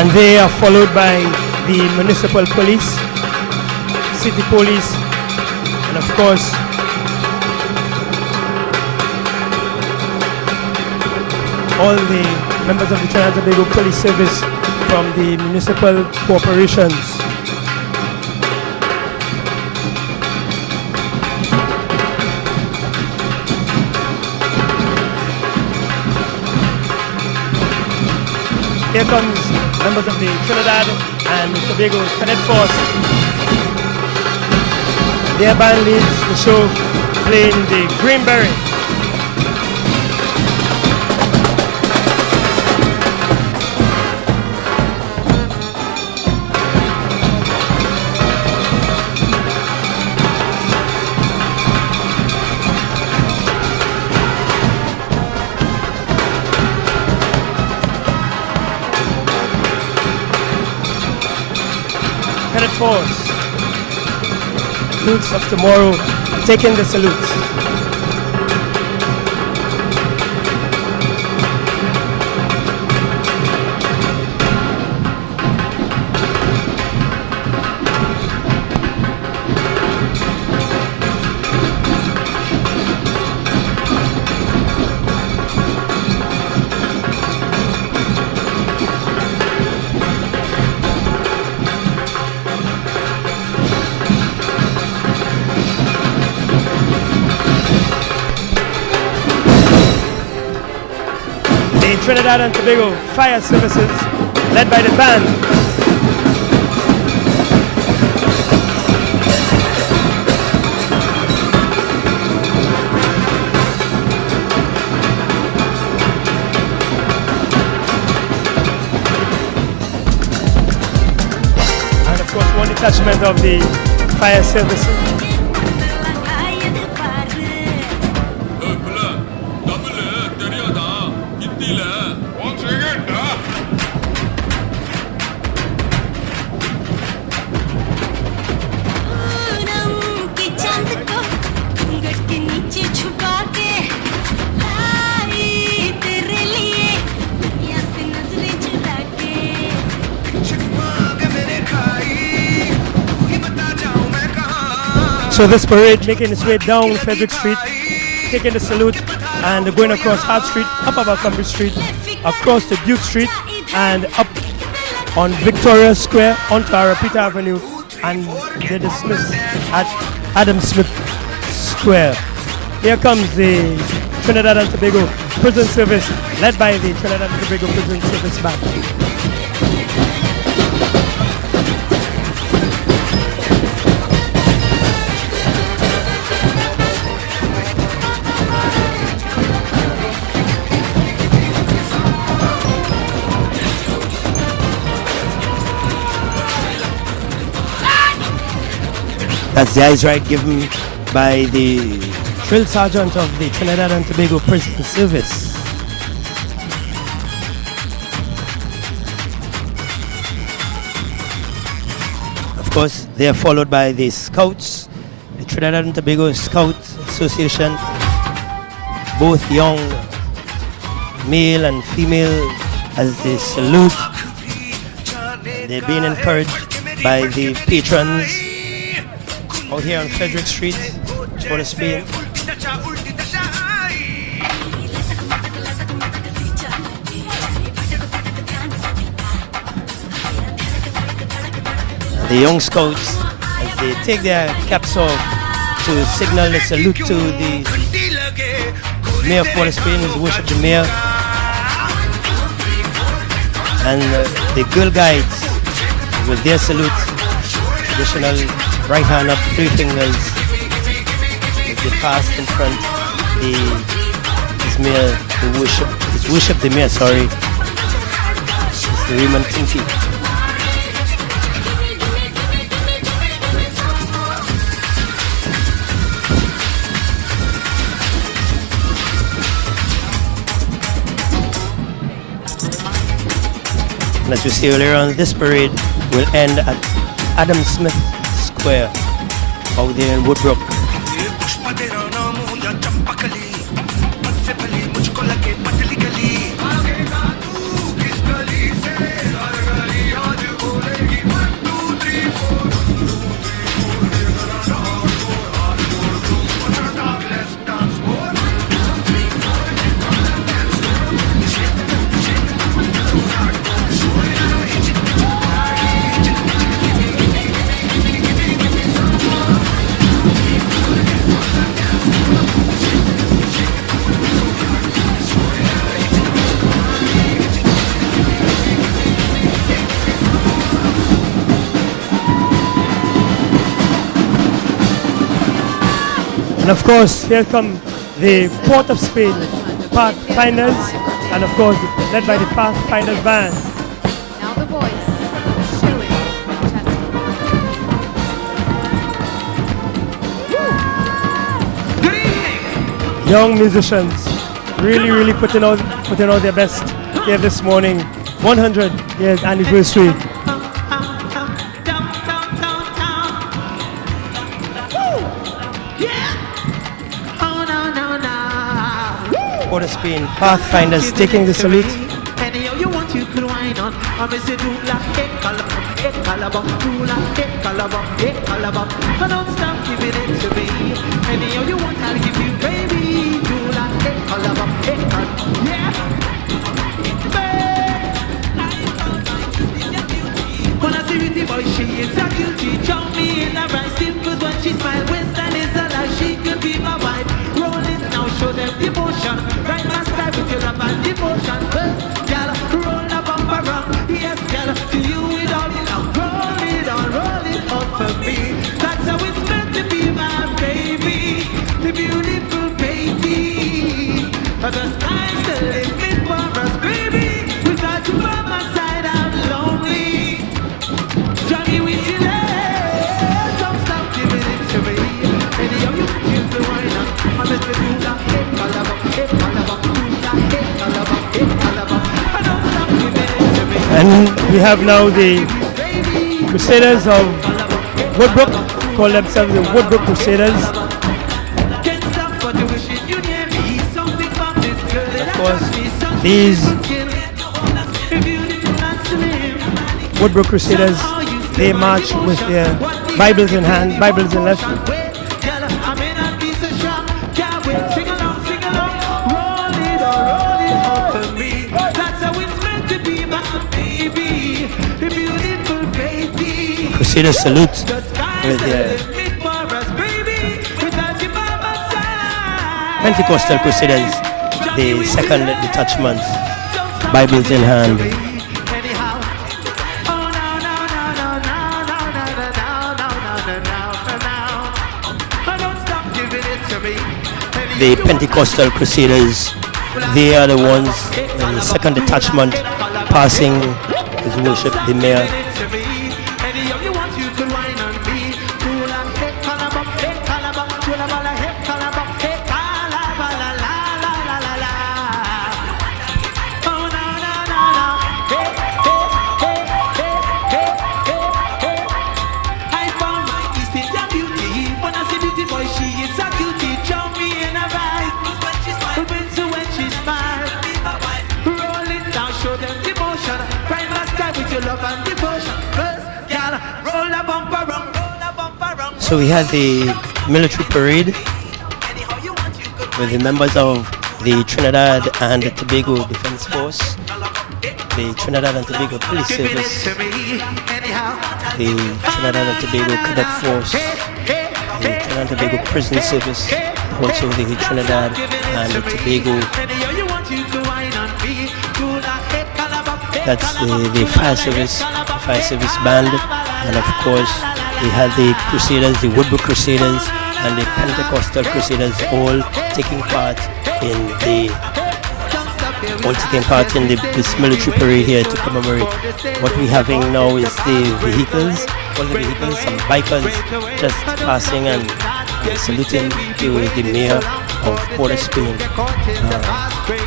And they are followed by the municipal police, city police, and of course all the members of the Trinidad and Tobago Police Service from the municipal corporations. Here comes members of the Trinidad and Tobago Cadet Force. Their band leads the show playing the Greenberry. Cadet Force, youths of tomorrow, taking the salutes. Trinidad and Tobago Fire Services, led by the band. And of course, one detachment of the Fire Services. So this parade making its way down Frederick Street, taking the salute and going across Hart Street, up about Cambridge Street, across to Duke Street and up on Victoria Square onto Arapita Avenue, and they dismiss at Adam Smith Square. Here comes the Trinidad and Tobago Prison Service, led by the Trinidad and Tobago Prison Service Band. That's the eyes right given by the drill sergeant of the Trinidad and Tobago Prison Service. Of course, they are followed by the Scouts, the Trinidad and Tobago Scout Association, both young male and female, as they salute. They're being encouraged by the patrons out here on Frederick Street, Port of Spain. The young scouts, as they take their caps off to signal the salute to the Mayor of Port of Spain, his worship the Mayor, and the Girl Guides with their salute, traditional right hand up, 3 fingers. They passed in front his mayor, his worship the mayor, sorry. It's the Raymond Tinty. And as we see earlier on, this parade will end at Adam Smith Square out there in Woodbrook. And of course, here come the Port of Spain Pathfinders, and of course, led by the Pathfinders band. Now the voice, Shuey Chester. Young musicians, really putting out their best here this morning. 100 years anniversary. Port of Spain Pathfinders taking the salute. Boy, she is a guilty, show me in a right stiff, cause when she smile, Winston is alive, she could be my wife. Roll it now, show them devotion, right my sky with your love and devotion. First, gal, roll a bumper round, yes, gal, to you with all the love. Roll it on for me. That's how it's meant to be, my baby, the beautiful baby. But the sky's the limit for us, baby. Without you by my side, I'm lonely. Johnny with you there, don't stop giving it to me. Anyhow you keep the wine on, I let you do that. And we have now the Crusaders of Woodbrook, call themselves the Woodbrook Crusaders. Of course, these Woodbrook Crusaders, they march with their Bibles in hand, Bibles in left. Crusaders salute with their Pentecostal Crusaders, the second detachment, Bibles in hand. The Pentecostal Crusaders, they are the ones in the second detachment passing his worship, the mayor. So we had the military parade with the members of the Trinidad and Tobago Defense Force, the Trinidad and Tobago Police Service, the Trinidad and Tobago Cadet Force, the Trinidad and Tobago Prison Service, also the Trinidad and Tobago, that's the fire service band, and of course we had the Crusaders, the Woodbrook Crusaders, and the Pentecostal Crusaders all taking part in this military parade here to commemorate. What we're having now is the vehicles, all the vehicles, some bikers just passing and saluting to the mayor of Port of Spain.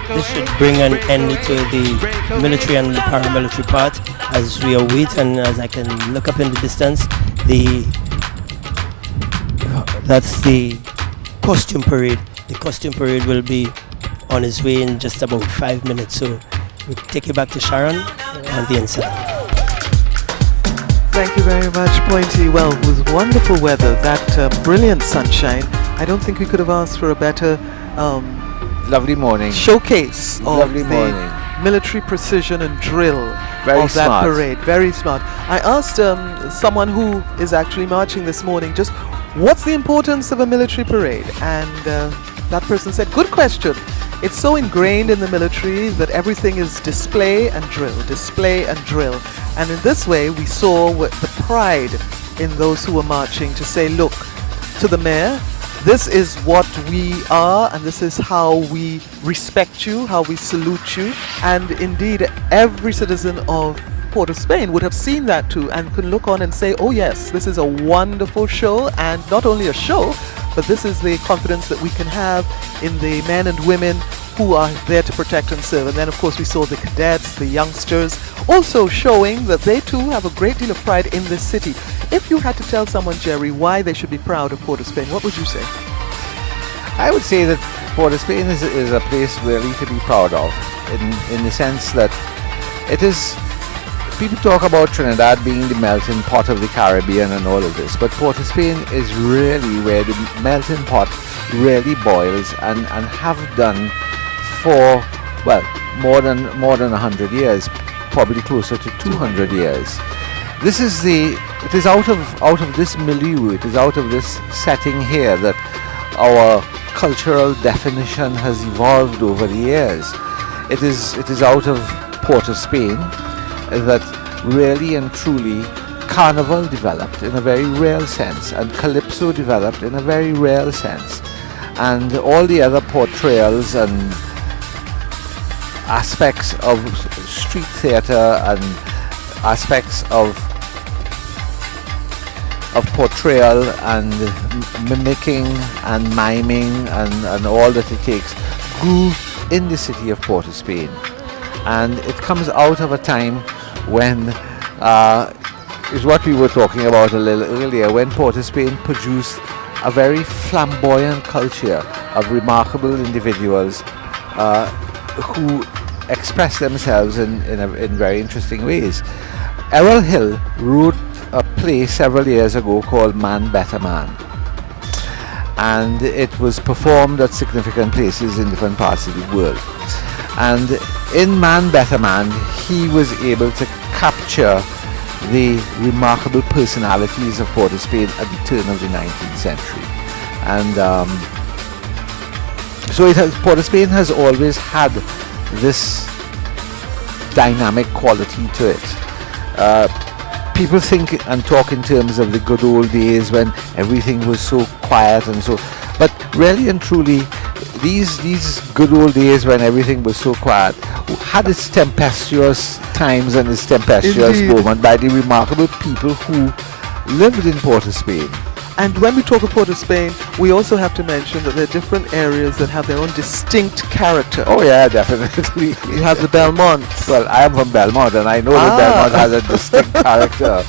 This should bring an end to the military and the paramilitary part as we await, and as I can look up in the distance, that's the costume parade. The costume parade will be on its way in just about 5 minutes. So we'll take you back to Sharon on the inside. Thank you very much, Pointy. Well, it was wonderful weather, that brilliant sunshine. I don't think we could have asked for a better lovely morning showcase of lovely the morning. Military precision and drill Very of that smart. parade. Very smart. I asked someone who is actually marching this morning, just what's the importance of a military parade? And that person said, good question. It's so ingrained in the military that everything is display and drill, display and drill. And in this way, we saw the pride in those who were marching to say, look, to the mayor, This is what we are, and this is how we respect you, how we salute you. And indeed, every citizen of Port of Spain would have seen that too and can look on and say, oh yes, this is a wonderful show, and not only a show, but this is the confidence that we can have in the men and women who are there to protect and serve. And then of course we saw the cadets, the youngsters, also showing that they too have a great deal of pride in this city. If you had to tell someone, Jerry, why they should be proud of Port of Spain, what would you say? I would say that Port of Spain is a place really to be proud of, in the sense that it is, people talk about Trinidad being the melting pot of the Caribbean and all of this, but Port of Spain is really where the melting pot really boils and have done for, well, more than 100 years, probably closer to 200 years. This is it is out of this milieu, it is out of this setting here that our cultural definition has evolved over the years. It is out of Port of Spain that really and truly Carnival developed in a very real sense, and Calypso developed in a very real sense, and all the other portrayals and aspects of street theatre and aspects of portrayal and mimicking and miming and all that it takes grew in the city of Port of Spain. And it comes out of a time when, is what we were talking about a little earlier, when Port of Spain produced a very flamboyant culture of remarkable individuals who express themselves in very interesting ways. Errol Hill wrote a play several years ago called Man Better Man, and it was performed at significant places in different parts of the world. And in Man Better Man, he was able to capture the remarkable personalities of Port of Spain at the turn of the 19th century. And so Port of Spain has always had this dynamic quality to it. People think and talk in terms of the good old days when everything was so quiet and so, but really and truly, these good old days when everything was so quiet had its tempestuous times and its tempestuous moment by the remarkable people who lived in Port of Spain. And when we talk of Port of Spain, we also have to mention that there are different areas that have their own distinct character. Oh yeah, definitely. You have the Belmont. Well, I am from Belmont, and I know that Belmont has a distinct character.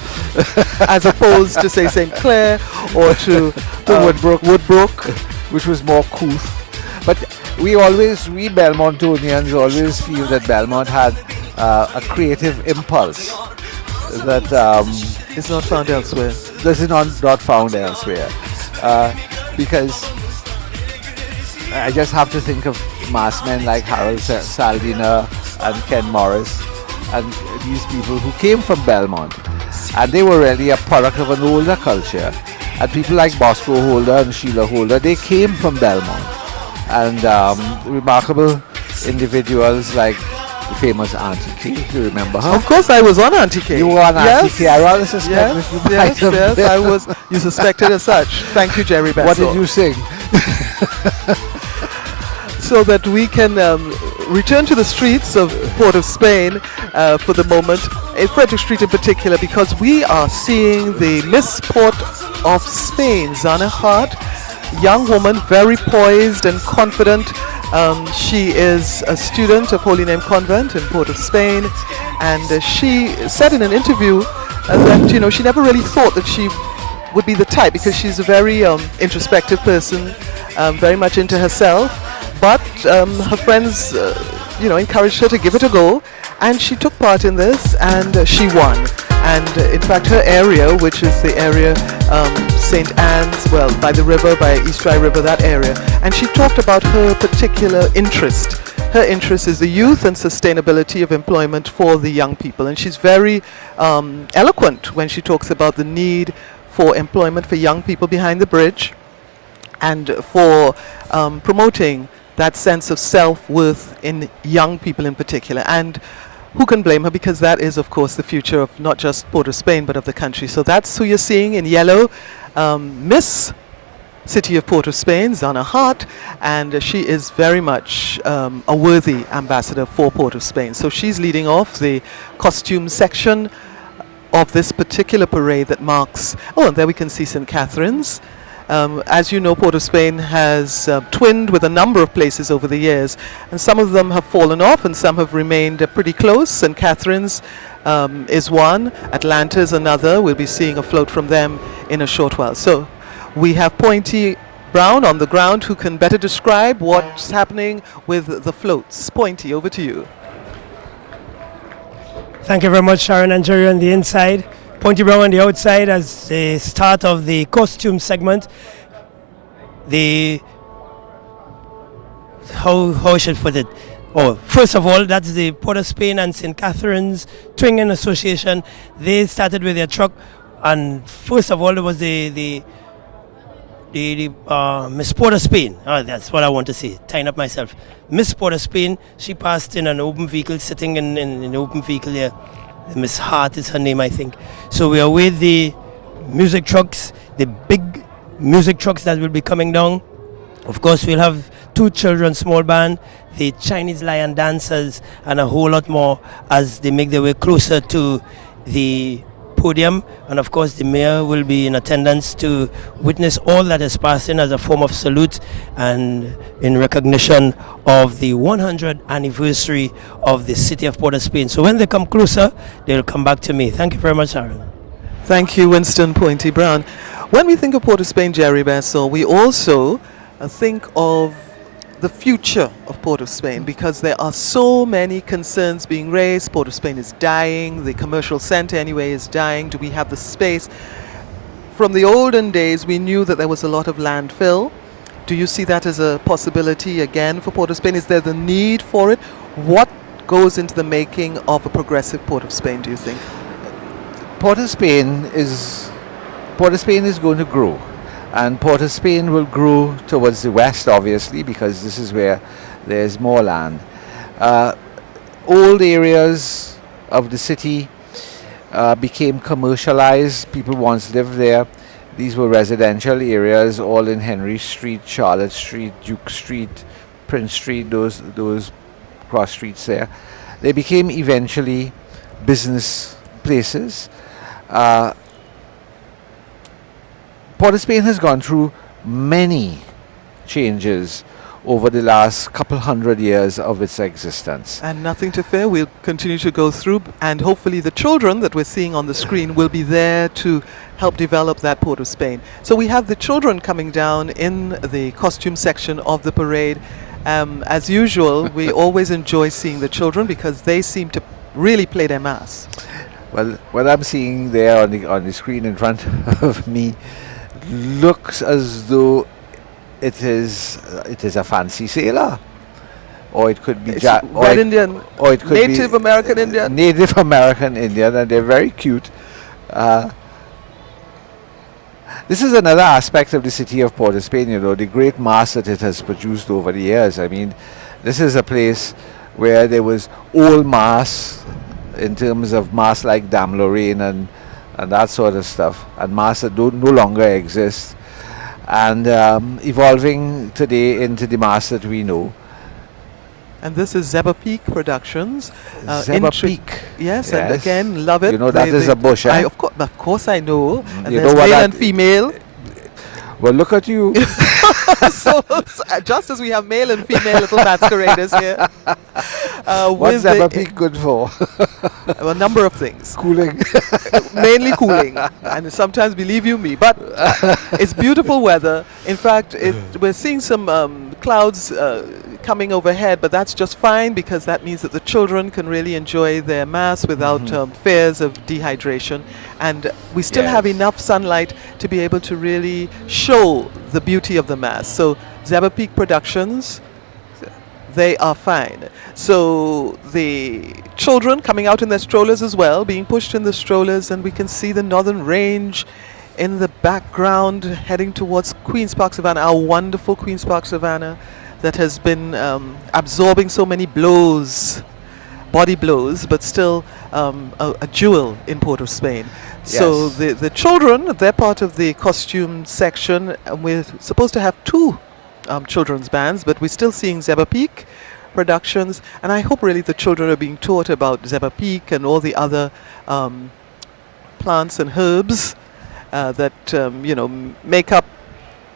As opposed to, say, St. Clair or to Woodbrook, which was more couth. But we Belmontonians always feel that Belmont had a creative impulse that is not found elsewhere. This is not found elsewhere. Because I just have to think of mass men like Harold Saldina and Ken Morris and these people who came from Belmont. And they were really a product of an older culture. And people like Bosco Holder and Sheila Holder, they came from Belmont. And remarkable individuals like the famous Auntie K. Do you remember her? Of course, I was on Auntie K. You were on Auntie K. I rather suspect that you might have yes, I was. You suspected as such. Thank you, Jerry Besson. What did you sing? So that we can return to the streets of Port of Spain for the moment, in Frederick Street in particular, because we are seeing the Miss Port of Spain, Zana Hart, young woman, very poised and confident. She is a student of Holy Name Convent in Port of Spain, and she said in an interview that she never really thought that she would be the type, because she's a very introspective person, very much into herself. But her friends, encouraged her to give it a go, and she took part in this, and she won. And in fact, her area, which is the area St. Anne's, by the river, by East Dry River, that area. And she talked about her particular interest. Her interest is the youth and sustainability of employment for the young people. And she's very eloquent when she talks about the need for employment for young people behind the bridge, and for promoting that sense of self-worth in young people in particular. And who can blame her, because that is, of course, the future of not just Port of Spain, but of the country. So that's who you're seeing in yellow. Miss city of Port of Spain, Zana Hart, and she is very much a worthy ambassador for Port of Spain. So she's leading off the costume section of this particular parade that marks, and there we can see St. Catherine's. As you know, Port of Spain has twinned with a number of places over the years, and some of them have fallen off and some have remained pretty close. St. Catherine's is one, Atlanta is another. We'll be seeing a float from them in a short while. So we have Pointy Brown on the ground who can better describe what's happening with the floats. Pointy, over to you. Thank you very much, Sharon and Jerry on the inside. Pointy Brown on the outside as the start of the costume segment. How should I put it? Oh, first of all, that's the Port of Spain and St. Catherine's Twinging Association. They started with their truck, and first of all, there was the Miss Port of Spain. Oh, that's what I want to say. Tying up myself. Miss Port of Spain. She passed in an open vehicle, sitting in an open vehicle here. Miss Hart is her name, I think. So we are with the music trucks, the big music trucks that will be coming down. Of course, we'll have 2 children small band, the Chinese lion dancers, and a whole lot more as they make their way closer to the podium. And of course, the mayor will be in attendance to witness all that is passing as a form of salute and in recognition of the 100th anniversary of the city of Port of Spain. So when they come closer, they'll come back to me. Thank you very much, Aaron. Thank you, Winston Pointy Brown. When we think of Port of Spain, Jerry Besson, we also think of the future of Port of Spain, because there are so many concerns being raised. Port of Spain is dying, the commercial center anyway is dying. Do we have the space? From the olden days, we knew that there was a lot of landfill. Do you see that as a possibility again for Port of Spain? Is there the need for it? What goes into the making of a progressive Port of Spain, do you think? Port of Spain is going to grow. And Port of Spain will grow towards the west, obviously, because this is where there's more land. Old areas of the city became commercialized. People once lived there. These were residential areas, all in Henry Street, Charlotte Street, Duke Street, Prince Street, those cross streets there. They became eventually business places. Port of Spain has gone through many changes over the last couple hundred years of its existence. And nothing to fear, we'll continue to go through, and hopefully the children that we're seeing on the screen will be there to help develop that Port of Spain. So we have the children coming down in the costume section of the parade. As usual, we always enjoy seeing the children because they seem to really play their mass. Well, what I'm seeing there on the screen in front of me looks as though it is a fancy sailor, or it could be Red Indian, or it could Native be American Indian. Native American Indian, and they're very cute. This is another aspect of the city of Port of Spain, the great mass that it has produced over the years. I mean, this is a place where there was old mass in terms of mass like Dame Lorraine and that sort of stuff, and mass that no longer exist, and evolving today into the mass that we know. And this is Zebba Peak Productions. Zebba Peak. Yes, and again, love it. You know that is a bush, eh? Of course I know. And you there's know what male and female. Well, look at you. so just as we have male and female little masqueraders here. What's Zebba Peak good for? A number of things. Cooling. Mainly cooling. And sometimes, believe you me. But it's beautiful weather. In fact, we're seeing some clouds coming overhead, but that's just fine because that means that the children can really enjoy their mass without fears of dehydration. And we still have enough sunlight to be able to really show the beauty of the mass. So Zebba Peak Productions, they are fine. So the children coming out in their strollers as well, being pushed in the strollers, and we can see the Northern Range in the background heading towards Queen's Park Savannah, our wonderful Queen's Park Savannah that has been absorbing so many blows body blows, but still a jewel in Port of Spain. So the children, they're part of the costume section, and we're supposed to have two children's bands, but we're still seeing Zebra Peak productions, and I hope really the children are being taught about Zebra Peak and all the other plants and herbs that make up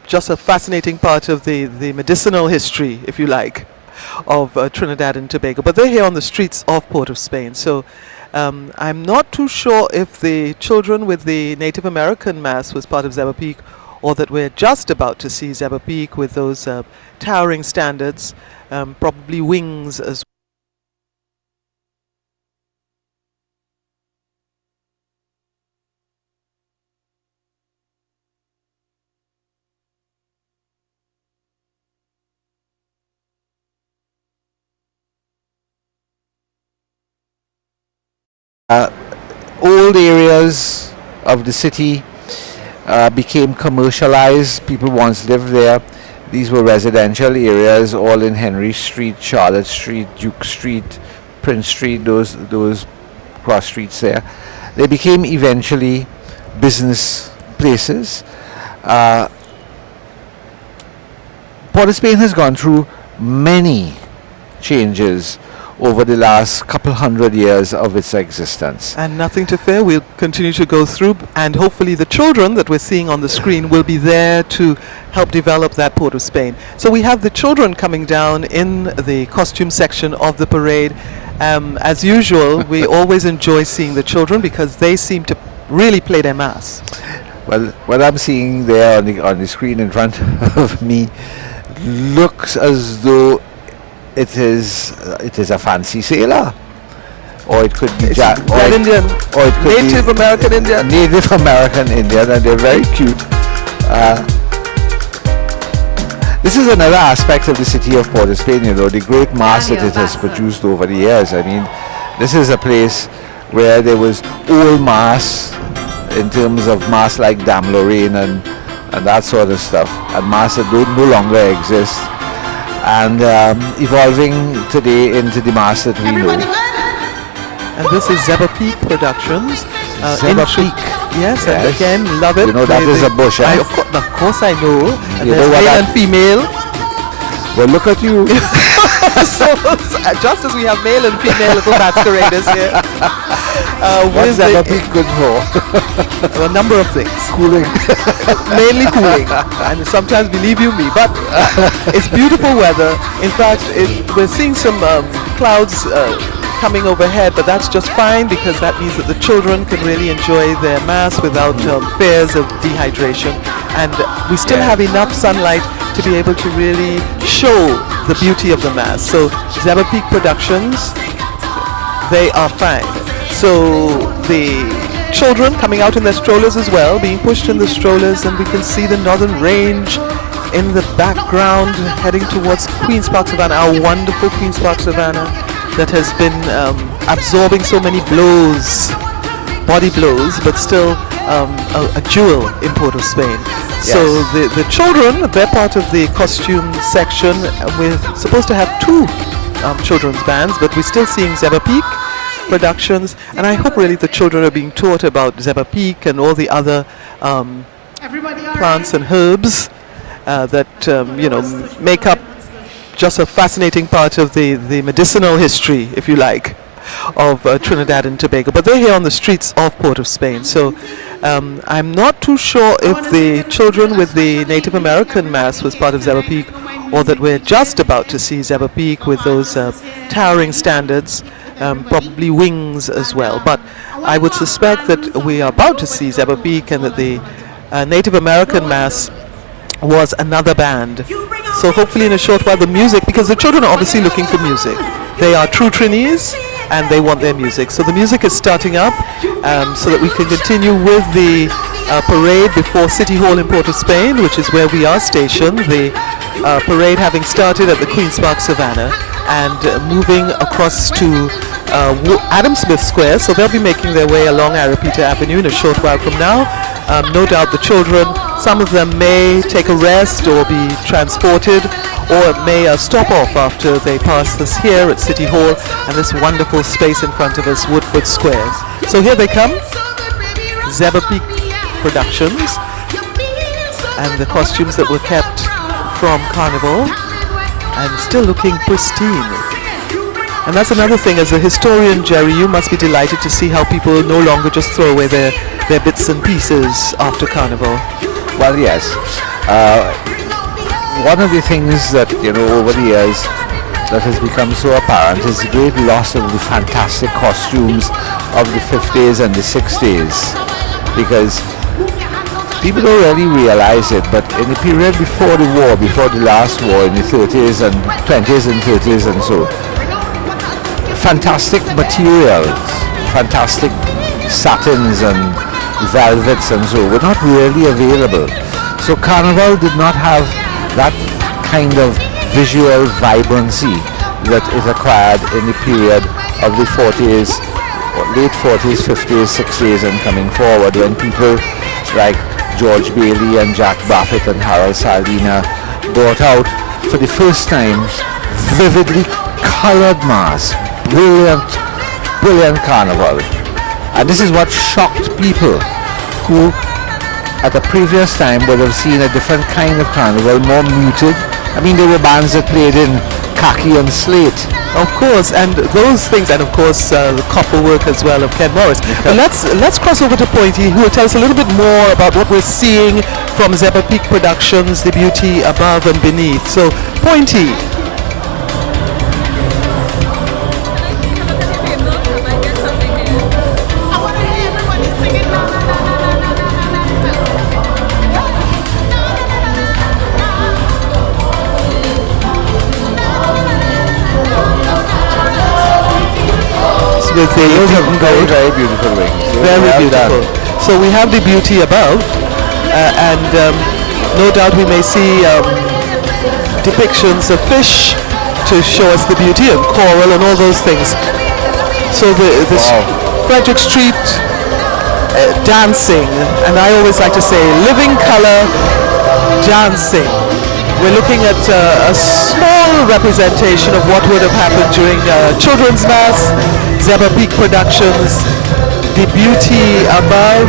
just a fascinating part of the medicinal history, if you like, of Trinidad and Tobago. But they're here on the streets of Port of Spain. So I'm not too sure if the children with the Native American mass was part of Zebra Peak, or that we're just about to see Zebra Peak with those towering standards, probably wings as well. Old areas of the city became commercialized. People once lived there. These were residential areas, all in Henry Street, Charlotte Street, Duke Street, Prince Street, those cross streets there. They became eventually business places. Port of Spain has gone through many changes over the last couple hundred years of its existence. And nothing to fear, we'll continue to go through, and hopefully the children that we're seeing on the screen will be there to help develop that Port of Spain. So we have the children coming down in the costume section of the parade. As usual, we always enjoy seeing the children because they seem to really play their mass. Well, what I'm seeing there on the screen in front of me looks as though it is a fancy sailor, or it could be Red Indian, or it could Native be American Indian. Native American Indian, and they're very cute. This is another aspect of the city of Port of Spain, the great mass that it has produced over the years. I mean, this is a place where there was old mass in terms of mass like Dame Lorraine and that sort of stuff, and mass that no longer exist, and evolving today into the mass that we know. And this is Zebra Peak Productions. Zebra Peak. Yes, and again, love it. You know that is a bush, eh? Of course I know. And You there's know what male and female. Well, look at you. So, just as we have male and female little masqueraders here. What's Zebra Peak good for? A number of things. Cooling. Mainly cooling. And sometimes, believe you me, but it's beautiful weather. In fact, we're seeing some clouds coming overhead, but that's just fine because that means that the children can really enjoy their mass without fears of dehydration, and we still have enough sunlight to be able to really show the beauty of the mass. So Zebra Peak Productions, they are fine. So the children coming out in their strollers as well, being pushed in the strollers, and we can see the Northern Range in the background heading towards Queen's Park Savannah, our wonderful Queen's Park Savannah that has been absorbing so many blows, body blows, but still a jewel in Port of Spain. Yes. So the children, they're part of the costume section. We're supposed to have two children's bands, but we're still seeing Zebra Peak Productions, and I hope really the children are being taught about Zebra Peak and all the other plants and herbs that make up just a fascinating part of the medicinal history, if you like, of Trinidad and Tobago. But they're here on the streets of Port of Spain. So I'm not too sure if the children with the Native American mass was part of Zebra Peak, or that we're just about to see Zebra Peak with those towering standards, probably wings as well. But I would suspect that we are about to see Zebra Peak, and that the Native American mass was another band. So hopefully in a short while the music, because the children are obviously looking for music. They are true Trinis and they want their music. So the music is starting up so that we can continue with the parade before City Hall in Port of Spain, which is where we are stationed. The parade having started at the Queen's Park Savannah and moving across to Adam Smith Square. So they'll be making their way along Arapita Avenue in a short while from now. No doubt the children, some of them may take a rest or be transported, or may stop off after they pass this here at City Hall and this wonderful space in front of us, Woodford Squares. So here they come, Zebra Peak Productions, and the costumes that were kept from Carnival and still looking pristine. And that's another thing, as a historian, Jerry, you must be delighted to see how people no longer just throw away their bits and pieces after Carnival. Well, yes. One of the things that, over the years that has become so apparent is the great loss of the fantastic costumes of the 50s and the 60s. Because people don't really realize it, but in the period before the war, before the last war, in the 30s and 20s and 30s and so, fantastic materials, fantastic satins and velvets and so were not really available. So Carnival did not have that kind of visual vibrancy that it acquired in the period of the 40s, late 40s, 50s, 60s and coming forward, when people like George Bailey and Jack Buffett and Harold Saldina brought out for the first time vividly colored masks, brilliant Carnival. And this is what shocked people who at a previous time would have seen a different kind of Carnival, more muted. I mean, there were bands that played in khaki and slate. Of course, and those things, and of course the copper work as well of Ken Morris. But let's cross over to Pointy, who will tell us a little bit more about what we're seeing from Zebra Peak Productions, the beauty above and beneath. So, Pointy. With the very beautiful wings. Very beautiful. So we have the beauty above, and no doubt we may see depictions of fish to show us the beauty, and coral and all those things. So this Frederick Street dancing, and I always like to say living color dancing. We're looking at a small representation of what would have happened during Children's Mass, Zebra Peak Productions, the beauty above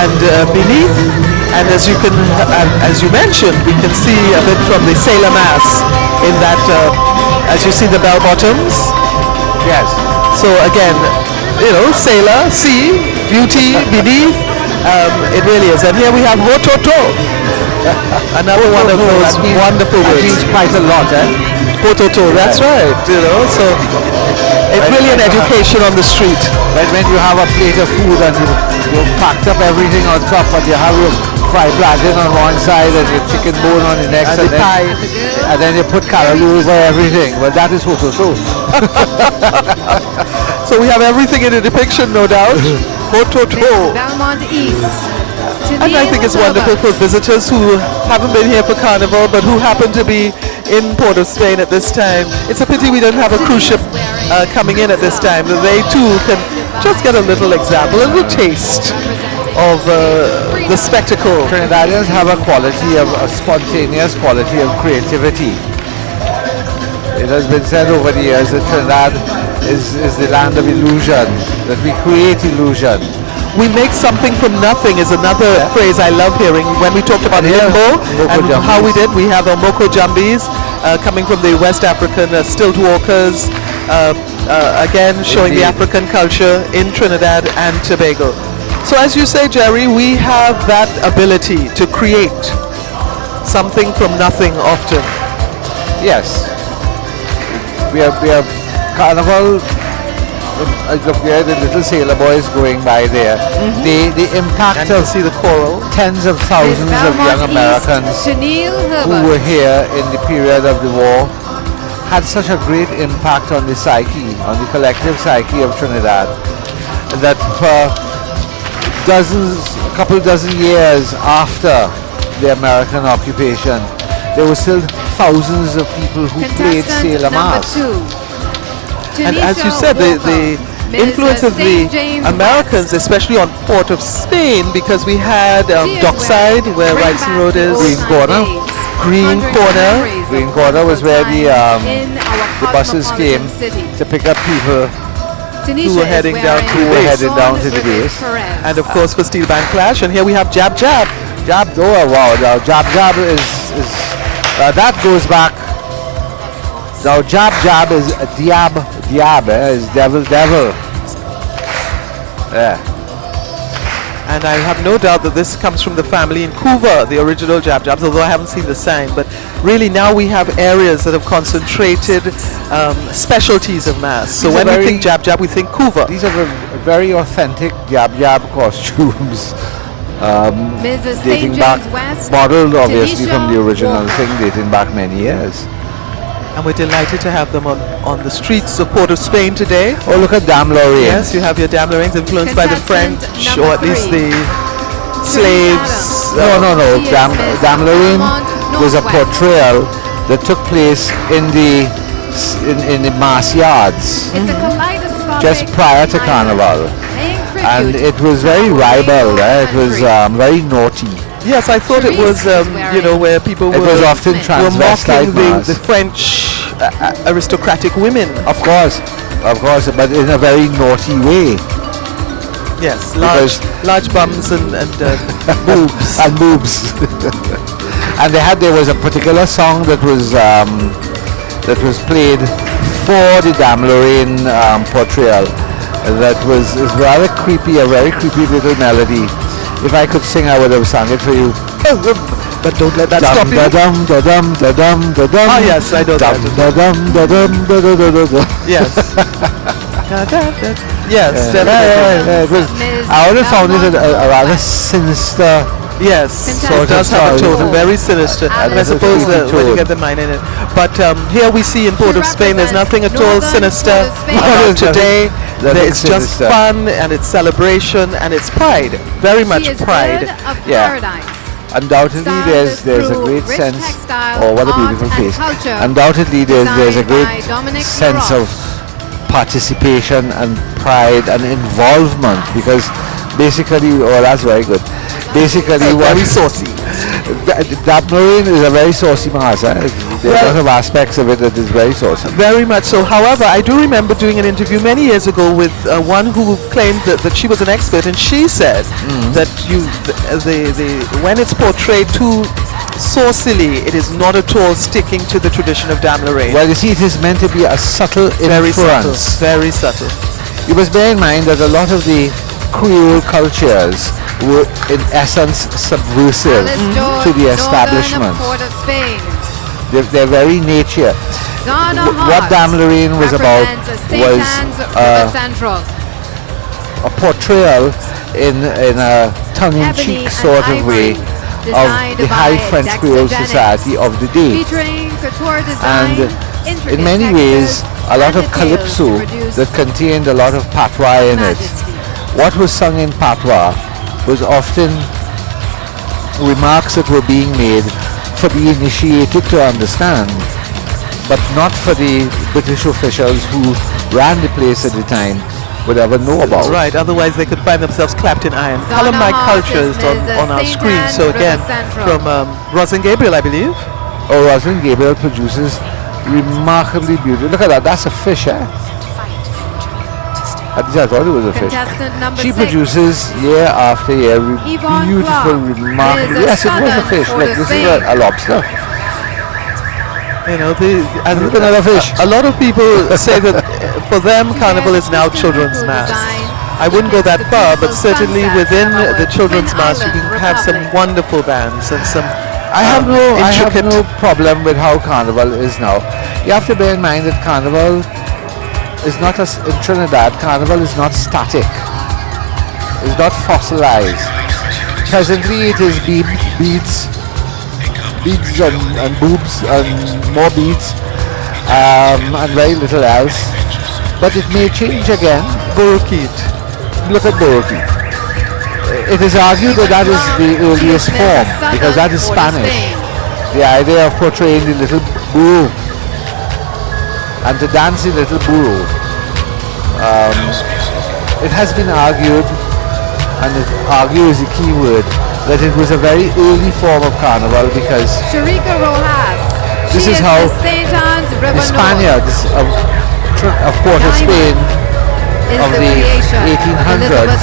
and beneath, and as you mentioned, we can see a bit from the Sailor Mass in that, as you see the bell bottoms. Yes. So again, sailor, sea, beauty beneath. It really is, and here we have Hototo. Another one of those wonderful words. That means quite a lot, eh? Hototo, that's right, so it's really an education on the street. But when you have a plate of food and you've packed up everything on top, but you have your fried plantain on one side and your chicken bone on the next, and then you put callaloo over everything. Well, that is Hototo. So we have everything in the depiction, no doubt. Hototo. Belmont East. And I think it's wonderful for visitors who haven't been here for Carnival but who happen to be in Port of Spain at this time. It's a pity we don't have a cruise ship coming in at this time, that they too can just get a little example, a little taste of the spectacle. Trinidadians have a quality of a spontaneous quality of creativity. It has been said over the years that Trinidad is the land of illusion, that we create illusion. We make something from nothing is another phrase I love hearing. When we talked about limbo and how we did, we have our Moko Jambis coming from the West African stilt walkers, again showing the African culture in Trinidad and Tobago. So as you say, Jerry, we have that ability to create something from nothing often. Yes. We have Carnival. Look there, the little sailor boys going by there. The impact of see the coral. Tens of thousands of young Americans who were here in the period of the war had such a great impact on the psyche, on the collective psyche of Trinidad, that for a couple dozen years after the American occupation, there were still thousands of people who played Sailor Mass. And as you said, the influence of the Americans, especially on Port of Spain, because we had Dockside, where Wrightson Road is. Green Corner. Green Corner. Green Corner was where the buses came to pick up people who were heading down to the base. And of course for Steel Band Clash. And here we have Jab Jab. Jab, oh wow, now Jab Jab is that goes back. Now Jab Jab is Diab, is Devil. Yeah. And I have no doubt that this comes from the family in Couva, the original Jab Jabs, although I haven't seen the sign. But really now we have areas that have concentrated specialties of mass. So when we think Jab Jab, we think Couva. These are very authentic Jab Jab costumes. Dating back, modeled obviously from the original thing, dating back many years. And we're delighted to have them on the streets of Port of Spain today. Oh, look at Dame Lorraine. Yes, you have your Dame Lorraines influenced by the French, or at least the slaves. No. Dame Lorraine was a portrayal that took place in the mass yards just prior to Carnival. And it was very ribald, it was very naughty. Yes, I thought it was, where people was often mocking the French aristocratic women. Of course, but in a very naughty way. Yes, large bums and boobs. And boobs. And there was a particular song that was played for the Dame Lorraine portrayal that was rather creepy, a very creepy little melody. If I could sing, I would have sung it for you. But don't let that stop you. Oh yes, I know that. Yes. Yes, definitely. I would have found it a rather sinister. Yes, so it does have a tone, very sinister. And I suppose when you get the mind in it. But here we see in Port of Spain, there's nothing at all sinister about today. It's just fun and it's celebration and it's pride, very much pride. Yeah. Undoubtedly, there's a great sense. Oh, what a beautiful face! Undoubtedly, there's a great sense of participation and pride and involvement because basically, that's very good. Basically, very saucy. Dame Lorraine is a very saucy mass. There are a lot of aspects of it that is very saucy. Very much so. However, I do remember doing an interview many years ago with one who claimed that she was an expert, and she said that when it's portrayed too saucily, it is not at all sticking to the tradition of Dame Lorraine. Well, you see, it is meant to be a subtle influence. Very subtle. You must bear in mind that a lot of the Creole cultures were in essence subversive to the establishment. Their very nature. What Dame Lorraine was about was a portrayal in a tongue-in-cheek sort of way of the high French Creole society of the day. And in many ways, a lot of calypso that contained a lot of patois in it. What was sung in patois was often remarks that were being made for the initiated to understand, but not for the British officials who ran the place at the time would ever know about. Right, otherwise they could find themselves clapped in iron. Color My Culture is on our screen. So again, from Rosalind Gabriel, I believe. Oh, Rosalind Gabriel produces remarkably beautiful. Look at that, that's a fish, eh? I thought it was a fish. She produces year after year beautiful, remarkable. Yes, it was a fish. Look, this is a lobster. You know, another fish. A lot of people say that for them, Carnival is now children's mass. I wouldn't go that far, but certainly within the children's mass, you can have some wonderful bands and some. I have no problem with how Carnival is now. You have to bear in mind that Carnival is not in Trinidad. Carnival is not static. It's not fossilized. Presently, it is beads and boobs and more beads and very little else. But it may change again. Burkit. Look at Burkit. It is argued that is the earliest form because that is Spanish. The idea of portraying the little burro and to dance the little burro. It has been argued, and argue is the key word, that it was a very early form of carnival because Sharika Rojas. this is how the Spaniards of Port of Spain of the 1800s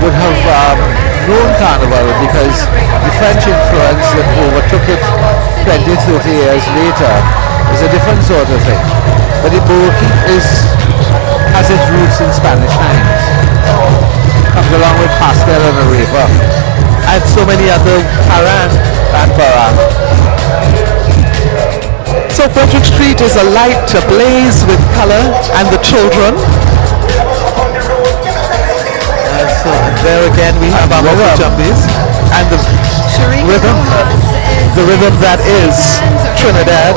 would have known carnival because the French influence that overtook it 20, 30 years later is a different sort of thing. But the Boki has its roots in Spanish times. Comes along with pastel and arepa. And so many other parang. And parang. So Frederick Street is alight, ablaze with color, and the children. So there again we have our jumbies and the rhythm that is Trinidad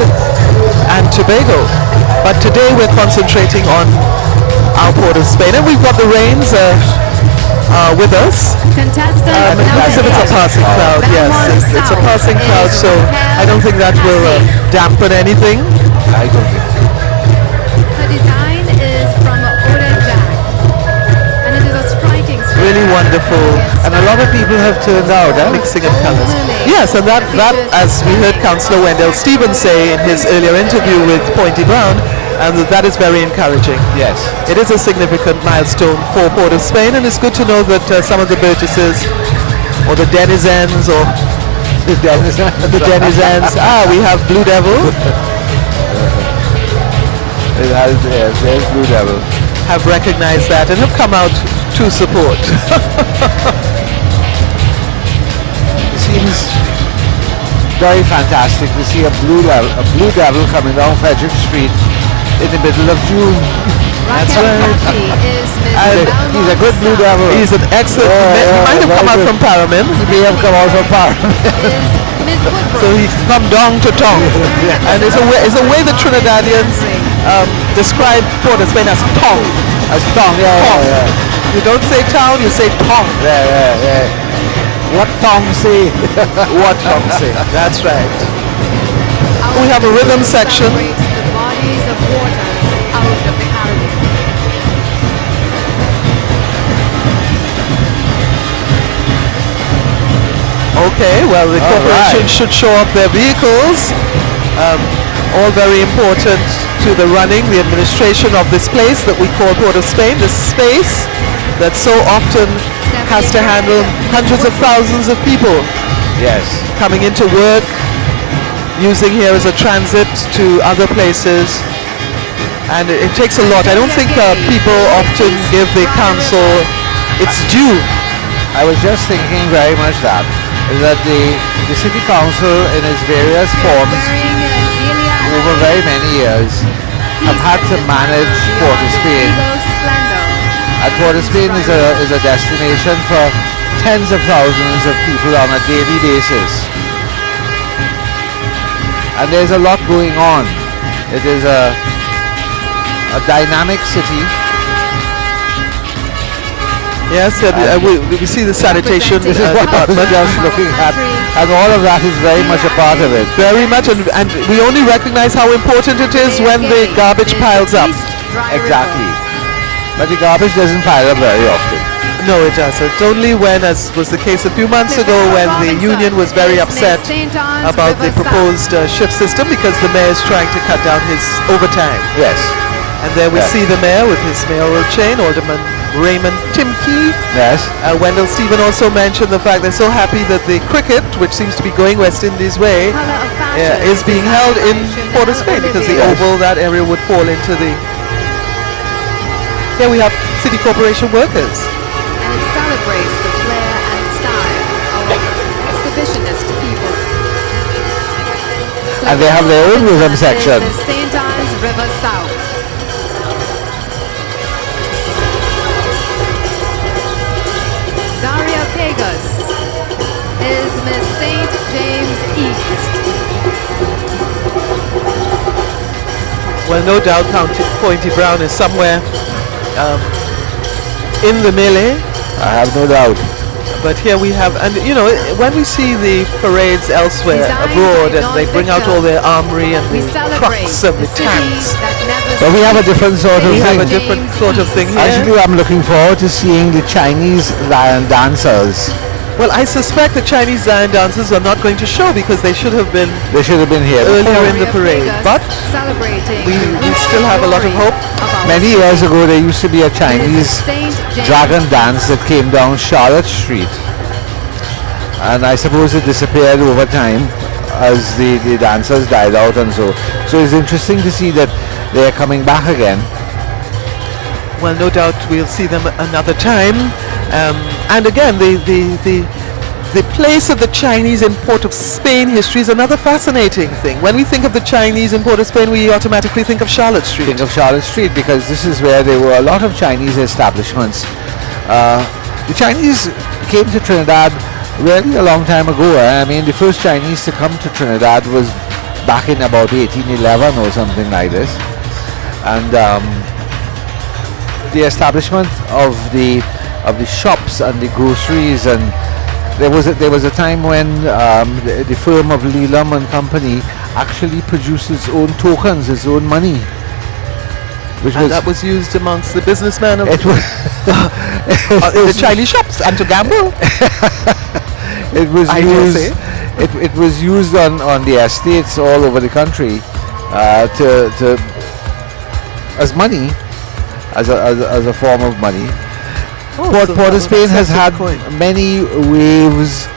and Tobago. But today we're concentrating on our Port of Spain, and we've got the Rains with us. As if it's a passing crowd, yes, it's a passing crowd, so I don't think that will dampen anything. I don't think so. The design is from Jack, and it is a striking really wonderful, and a lot of people have turned out, mixing of colors. Yes, and that as we heard Councillor Wendell Stevens say in his earlier interview with Pointy Brown, and that is very encouraging. Yes. It is a significant milestone for Port of Spain, and it's good to know that some of the Burgesses or the denizens or the denizens, we have Blue Devil. There's Blue Devil. Have recognized that and have come out to support. It seems very fantastic to see a blue devil coming down Frederick Street in the middle of June. That's right. And he's a good blue devil. He's an excellent. He might have come out from Paramin. He may have come out from Paramin. So he's come dong to tong. And it's a way that Trinidadians describe Port of Spain as tong. As tong, yeah. You don't say town, you say tong. Yeah. What tong say? What tong say? That's right. We have a rhythm section. Okay, well the corporation should show up their vehicles. All very important to the running, the administration of this place that we call Port of Spain, this space that so often has to handle hundreds of thousands of people. Yes. Coming into work, using here as a transit to other places. And it takes a lot. I don't think people often give the council its due. I was just thinking very much that the city council in its various forms over very many years have had to manage Port of Spain. And Port of Spain is a destination for tens of thousands of people on a daily basis. And there's a lot going on. It is a dynamic city. Yes, we see the sanitation department just looking at, and all of that is very much a part of it. Very much, and we only recognize how important it is when the garbage piles up. Exactly. But the garbage doesn't pile up very often. No, it doesn't. Only when, as was the case a few months ago, when the union was very upset about the proposed shift system because the mayor is trying to cut down his overtime. Yes. And there we see the mayor with his mayoral chain, Alderman Raymond Timke. Yes. Wendell Stephen also mentioned the fact they're so happy that the cricket, which seems to be going West Indies way, is being held in Port of Spain because the oval, that area would fall into the... Here we have city corporation workers. And it celebrates the flair and style of exhibitionist people. And they have their own rhythm section. The St. Anne's River South. Zaria Pegas is Miss St. James East. Well, no doubt Pointy Brown is somewhere in the melee. I have no doubt. But here we have, and you know, when we see the parades elsewhere abroad and they bring out all their armory and the trucks and the tanks. But we have a different sort of thing. We have a different sort of thing here. Actually, I'm looking forward to seeing the Chinese lion dancers Well, I suspect the Chinese Zion dancers are not going to show because they should have been here earlier in the parade. But we still have a lot of hope. Many years ago, there used to be a Chinese dragon dance that came down Charlotte Street, and I suppose it disappeared over time as the dancers died out and so. So it's interesting to see that they're coming back again. Well, no doubt we'll see them another time. And again, the place of the Chinese in Port of Spain history is another fascinating thing. When we think of the Chinese in Port of Spain, we automatically think of Charlotte Street. Think of Charlotte Street because this is where there were a lot of Chinese establishments. The Chinese came to Trinidad really a long time ago. I mean, the first Chinese to come to Trinidad was back in about 1811 or something like this. And the establishment of the shops and the groceries, and there was a time when the firm of Lelam and Company actually produced its own tokens, its own money, that was used amongst the businessmen of it was the Chinese shops and to gamble. It was used on the estates all over the country as money, as a form of money. Port of Spain has had many waves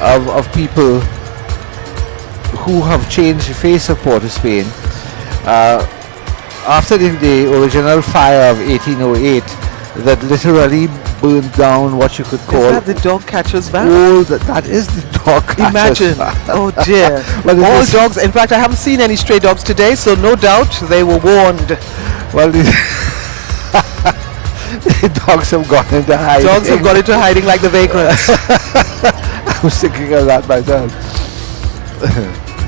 of people who have changed the face of Port of Spain. After the original fire of 1808 that literally burned down what you could call... Is that the dog catcher's van? Oh, that is the dog catcher's Imagine. van. Oh dear. Well, all dogs, in fact I haven't seen any stray dogs today, so no doubt they were warned. Well, the dogs have gone into hiding. Dogs have gone into hiding like the vagrants. I was thinking of that myself.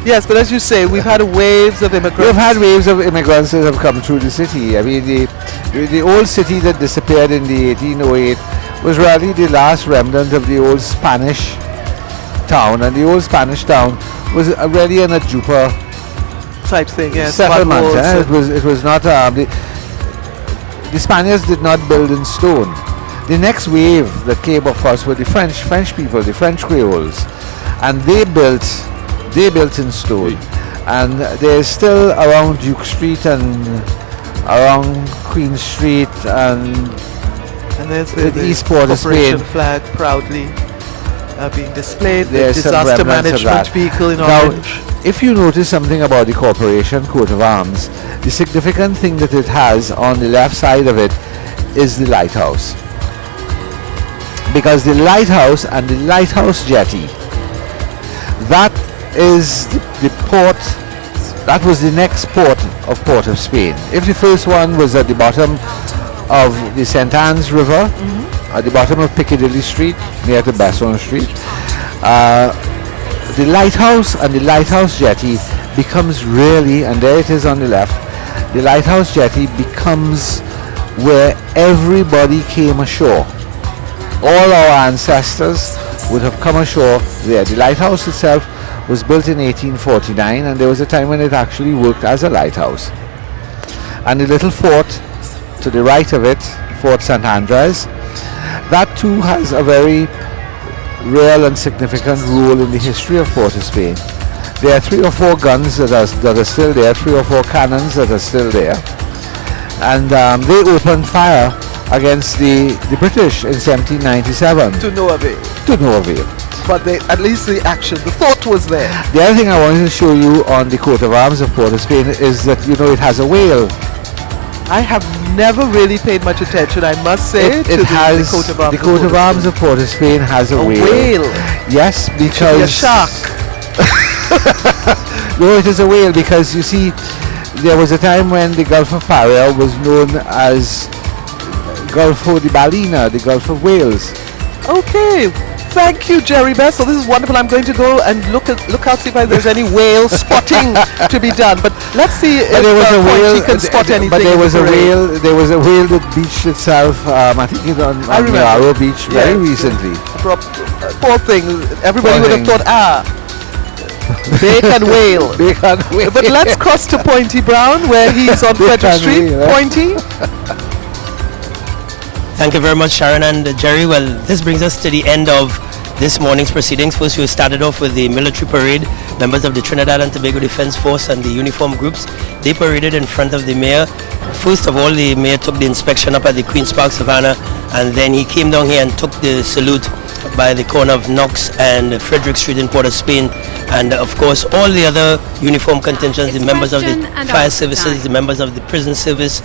Yes, but as you say, we've had waves of immigrants. We've had waves of immigrants that have come through the city. I mean, the old city that disappeared in the 1808 was really the last remnant of the old Spanish town, and the old Spanish town was really an ajupa type thing. Yes, settlement. It was not. The Spaniards did not build in stone. The next wave that came, of course, were the French people, the French Creoles, and they built in stone. And they're still around Duke Street and around Queen Street and there's the East Port of Spain flag proudly being displayed. There's the disaster management vehicle in orange. If you notice something about the corporation coat of arms, the significant thing that it has on the left side of it is the lighthouse. Because the lighthouse and the lighthouse jetty, that is the port, that was the next port of Port of Spain. If the first one was at the bottom of the St. Anne's River, at the bottom of Piccadilly Street, near to Besson Street, the lighthouse and the lighthouse jetty becomes really, and there it is on the left, the lighthouse jetty becomes where everybody came ashore. All our ancestors would have come ashore there. The lighthouse itself was built in 1849, and there was a time when it actually worked as a lighthouse. And the little fort to the right of it, Fort St. Andres, that too has a very real and significant role in the history of Port of Spain. There are 3 or 4 guns that are still there, 3 or 4 cannons that are still there. And they opened fire against the British in 1797. To no avail. To no avail. But at least the action, the thought was there. The other thing I wanted to show you on the coat of arms of Port of Spain is that, you know, it has a whale. I have never really paid much attention, I must say, the coat of arms. The coat of arms of Port of Spain has a whale. Whale? Yes, because... a shark. No, it is a whale because, you see, there was a time when the Gulf of Paria was known as Gulfo de Ballina, the Gulf of Wales. Okay. Thank you, Gérard Besson. This is wonderful. I'm going to go and look out, see if there's any whale spotting to be done. But let's see if there was a whale, can spot anything. But there was a whale. There was a whale that beached itself. I think on Narrow Beach very recently. Poor thing. Everybody would have thought, bacon whale. Bacon whale. But let's cross to Pointy Brown, where he's on Frederick Street. Whale, Pointy. Thank you very much, Sharon and Jerry. Well, this brings us to the end of this morning's proceedings. First, we started off with the military parade. Members of the Trinidad and Tobago Defense Force and the uniform groups, they paraded in front of the mayor. First of all, the mayor took the inspection up at the Queen's Park Savannah, and then he came down here and took the salute by the corner of Knox and Frederick Street in Port of Spain. And of course, all the other uniform contingents, the members of the fire services, the members of the prison service,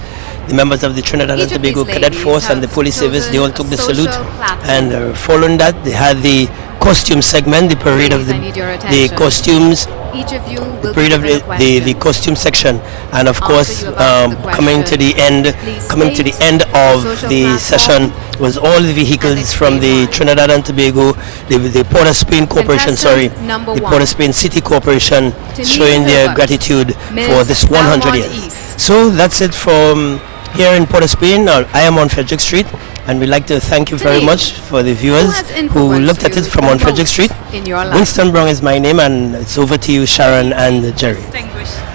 the members of the Trinidad and Tobago Cadet Force and the police service, they all took the salute. And following that, they had the costume segment, the parade of the costumes, the parade of the costume section, and of course, coming to the end of the session was all the vehicles from the Trinidad and Tobago, the Port of Spain Corporation, the Port of Spain City Corporation, showing their gratitude for this 100 years. So that's it from here in Port of Spain. I am on Frederick Street, and we'd like to thank you very much for the viewers who looked at it from on Frederick Street. Winston Brown is my name, and it's over to you, Sharon and Jerry.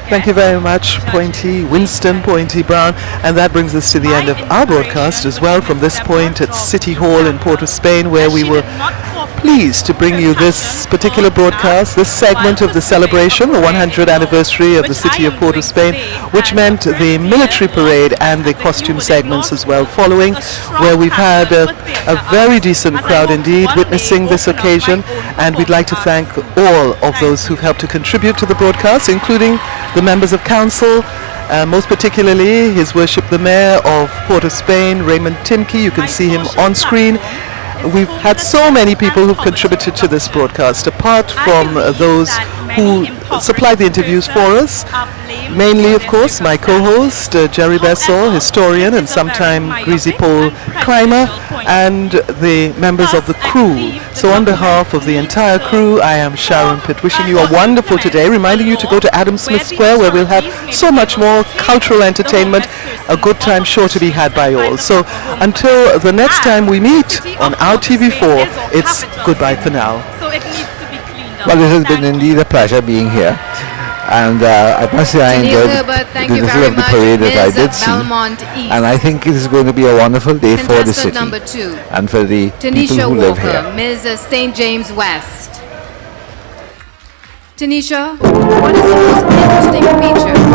Thank you very much, Winston Pointy Brown. And that brings us to the end of our broadcast as well from this point at City Hall in Port of Spain, where we were pleased to bring you this particular broadcast, this segment of the celebration, the 100th anniversary of the city of Port of Spain, which meant the military parade and the costume segments as well following, where we've had a very decent crowd indeed witnessing this occasion. And we'd like to thank all of those who've helped to contribute to the broadcast, including the members of council, most particularly His Worship the Mayor of Port of Spain, Raymond Timke. You can see him on screen. We've had so many people who've contributed to this broadcast, apart from those who supplied the interviews for us. Mainly, of course, my co-host, Gérard Besson, historian and sometime greasy pole climber, and the members of the crew. So on behalf of the entire crew, I am Sharon Pitt, wishing you a wonderful today, reminding you to go to Adam Smith Square, where we'll have so much more cultural entertainment, a good time sure to be had by all. So until the next time we meet on our TV4, it's goodbye for now. Well, it has been indeed a pleasure being here. And I must say I enjoyed the little of the parade that I did see. And I think it is going to be a wonderful day for the city and for the people who live here. Ms. St. James West. Tanisha, what is the most interesting feature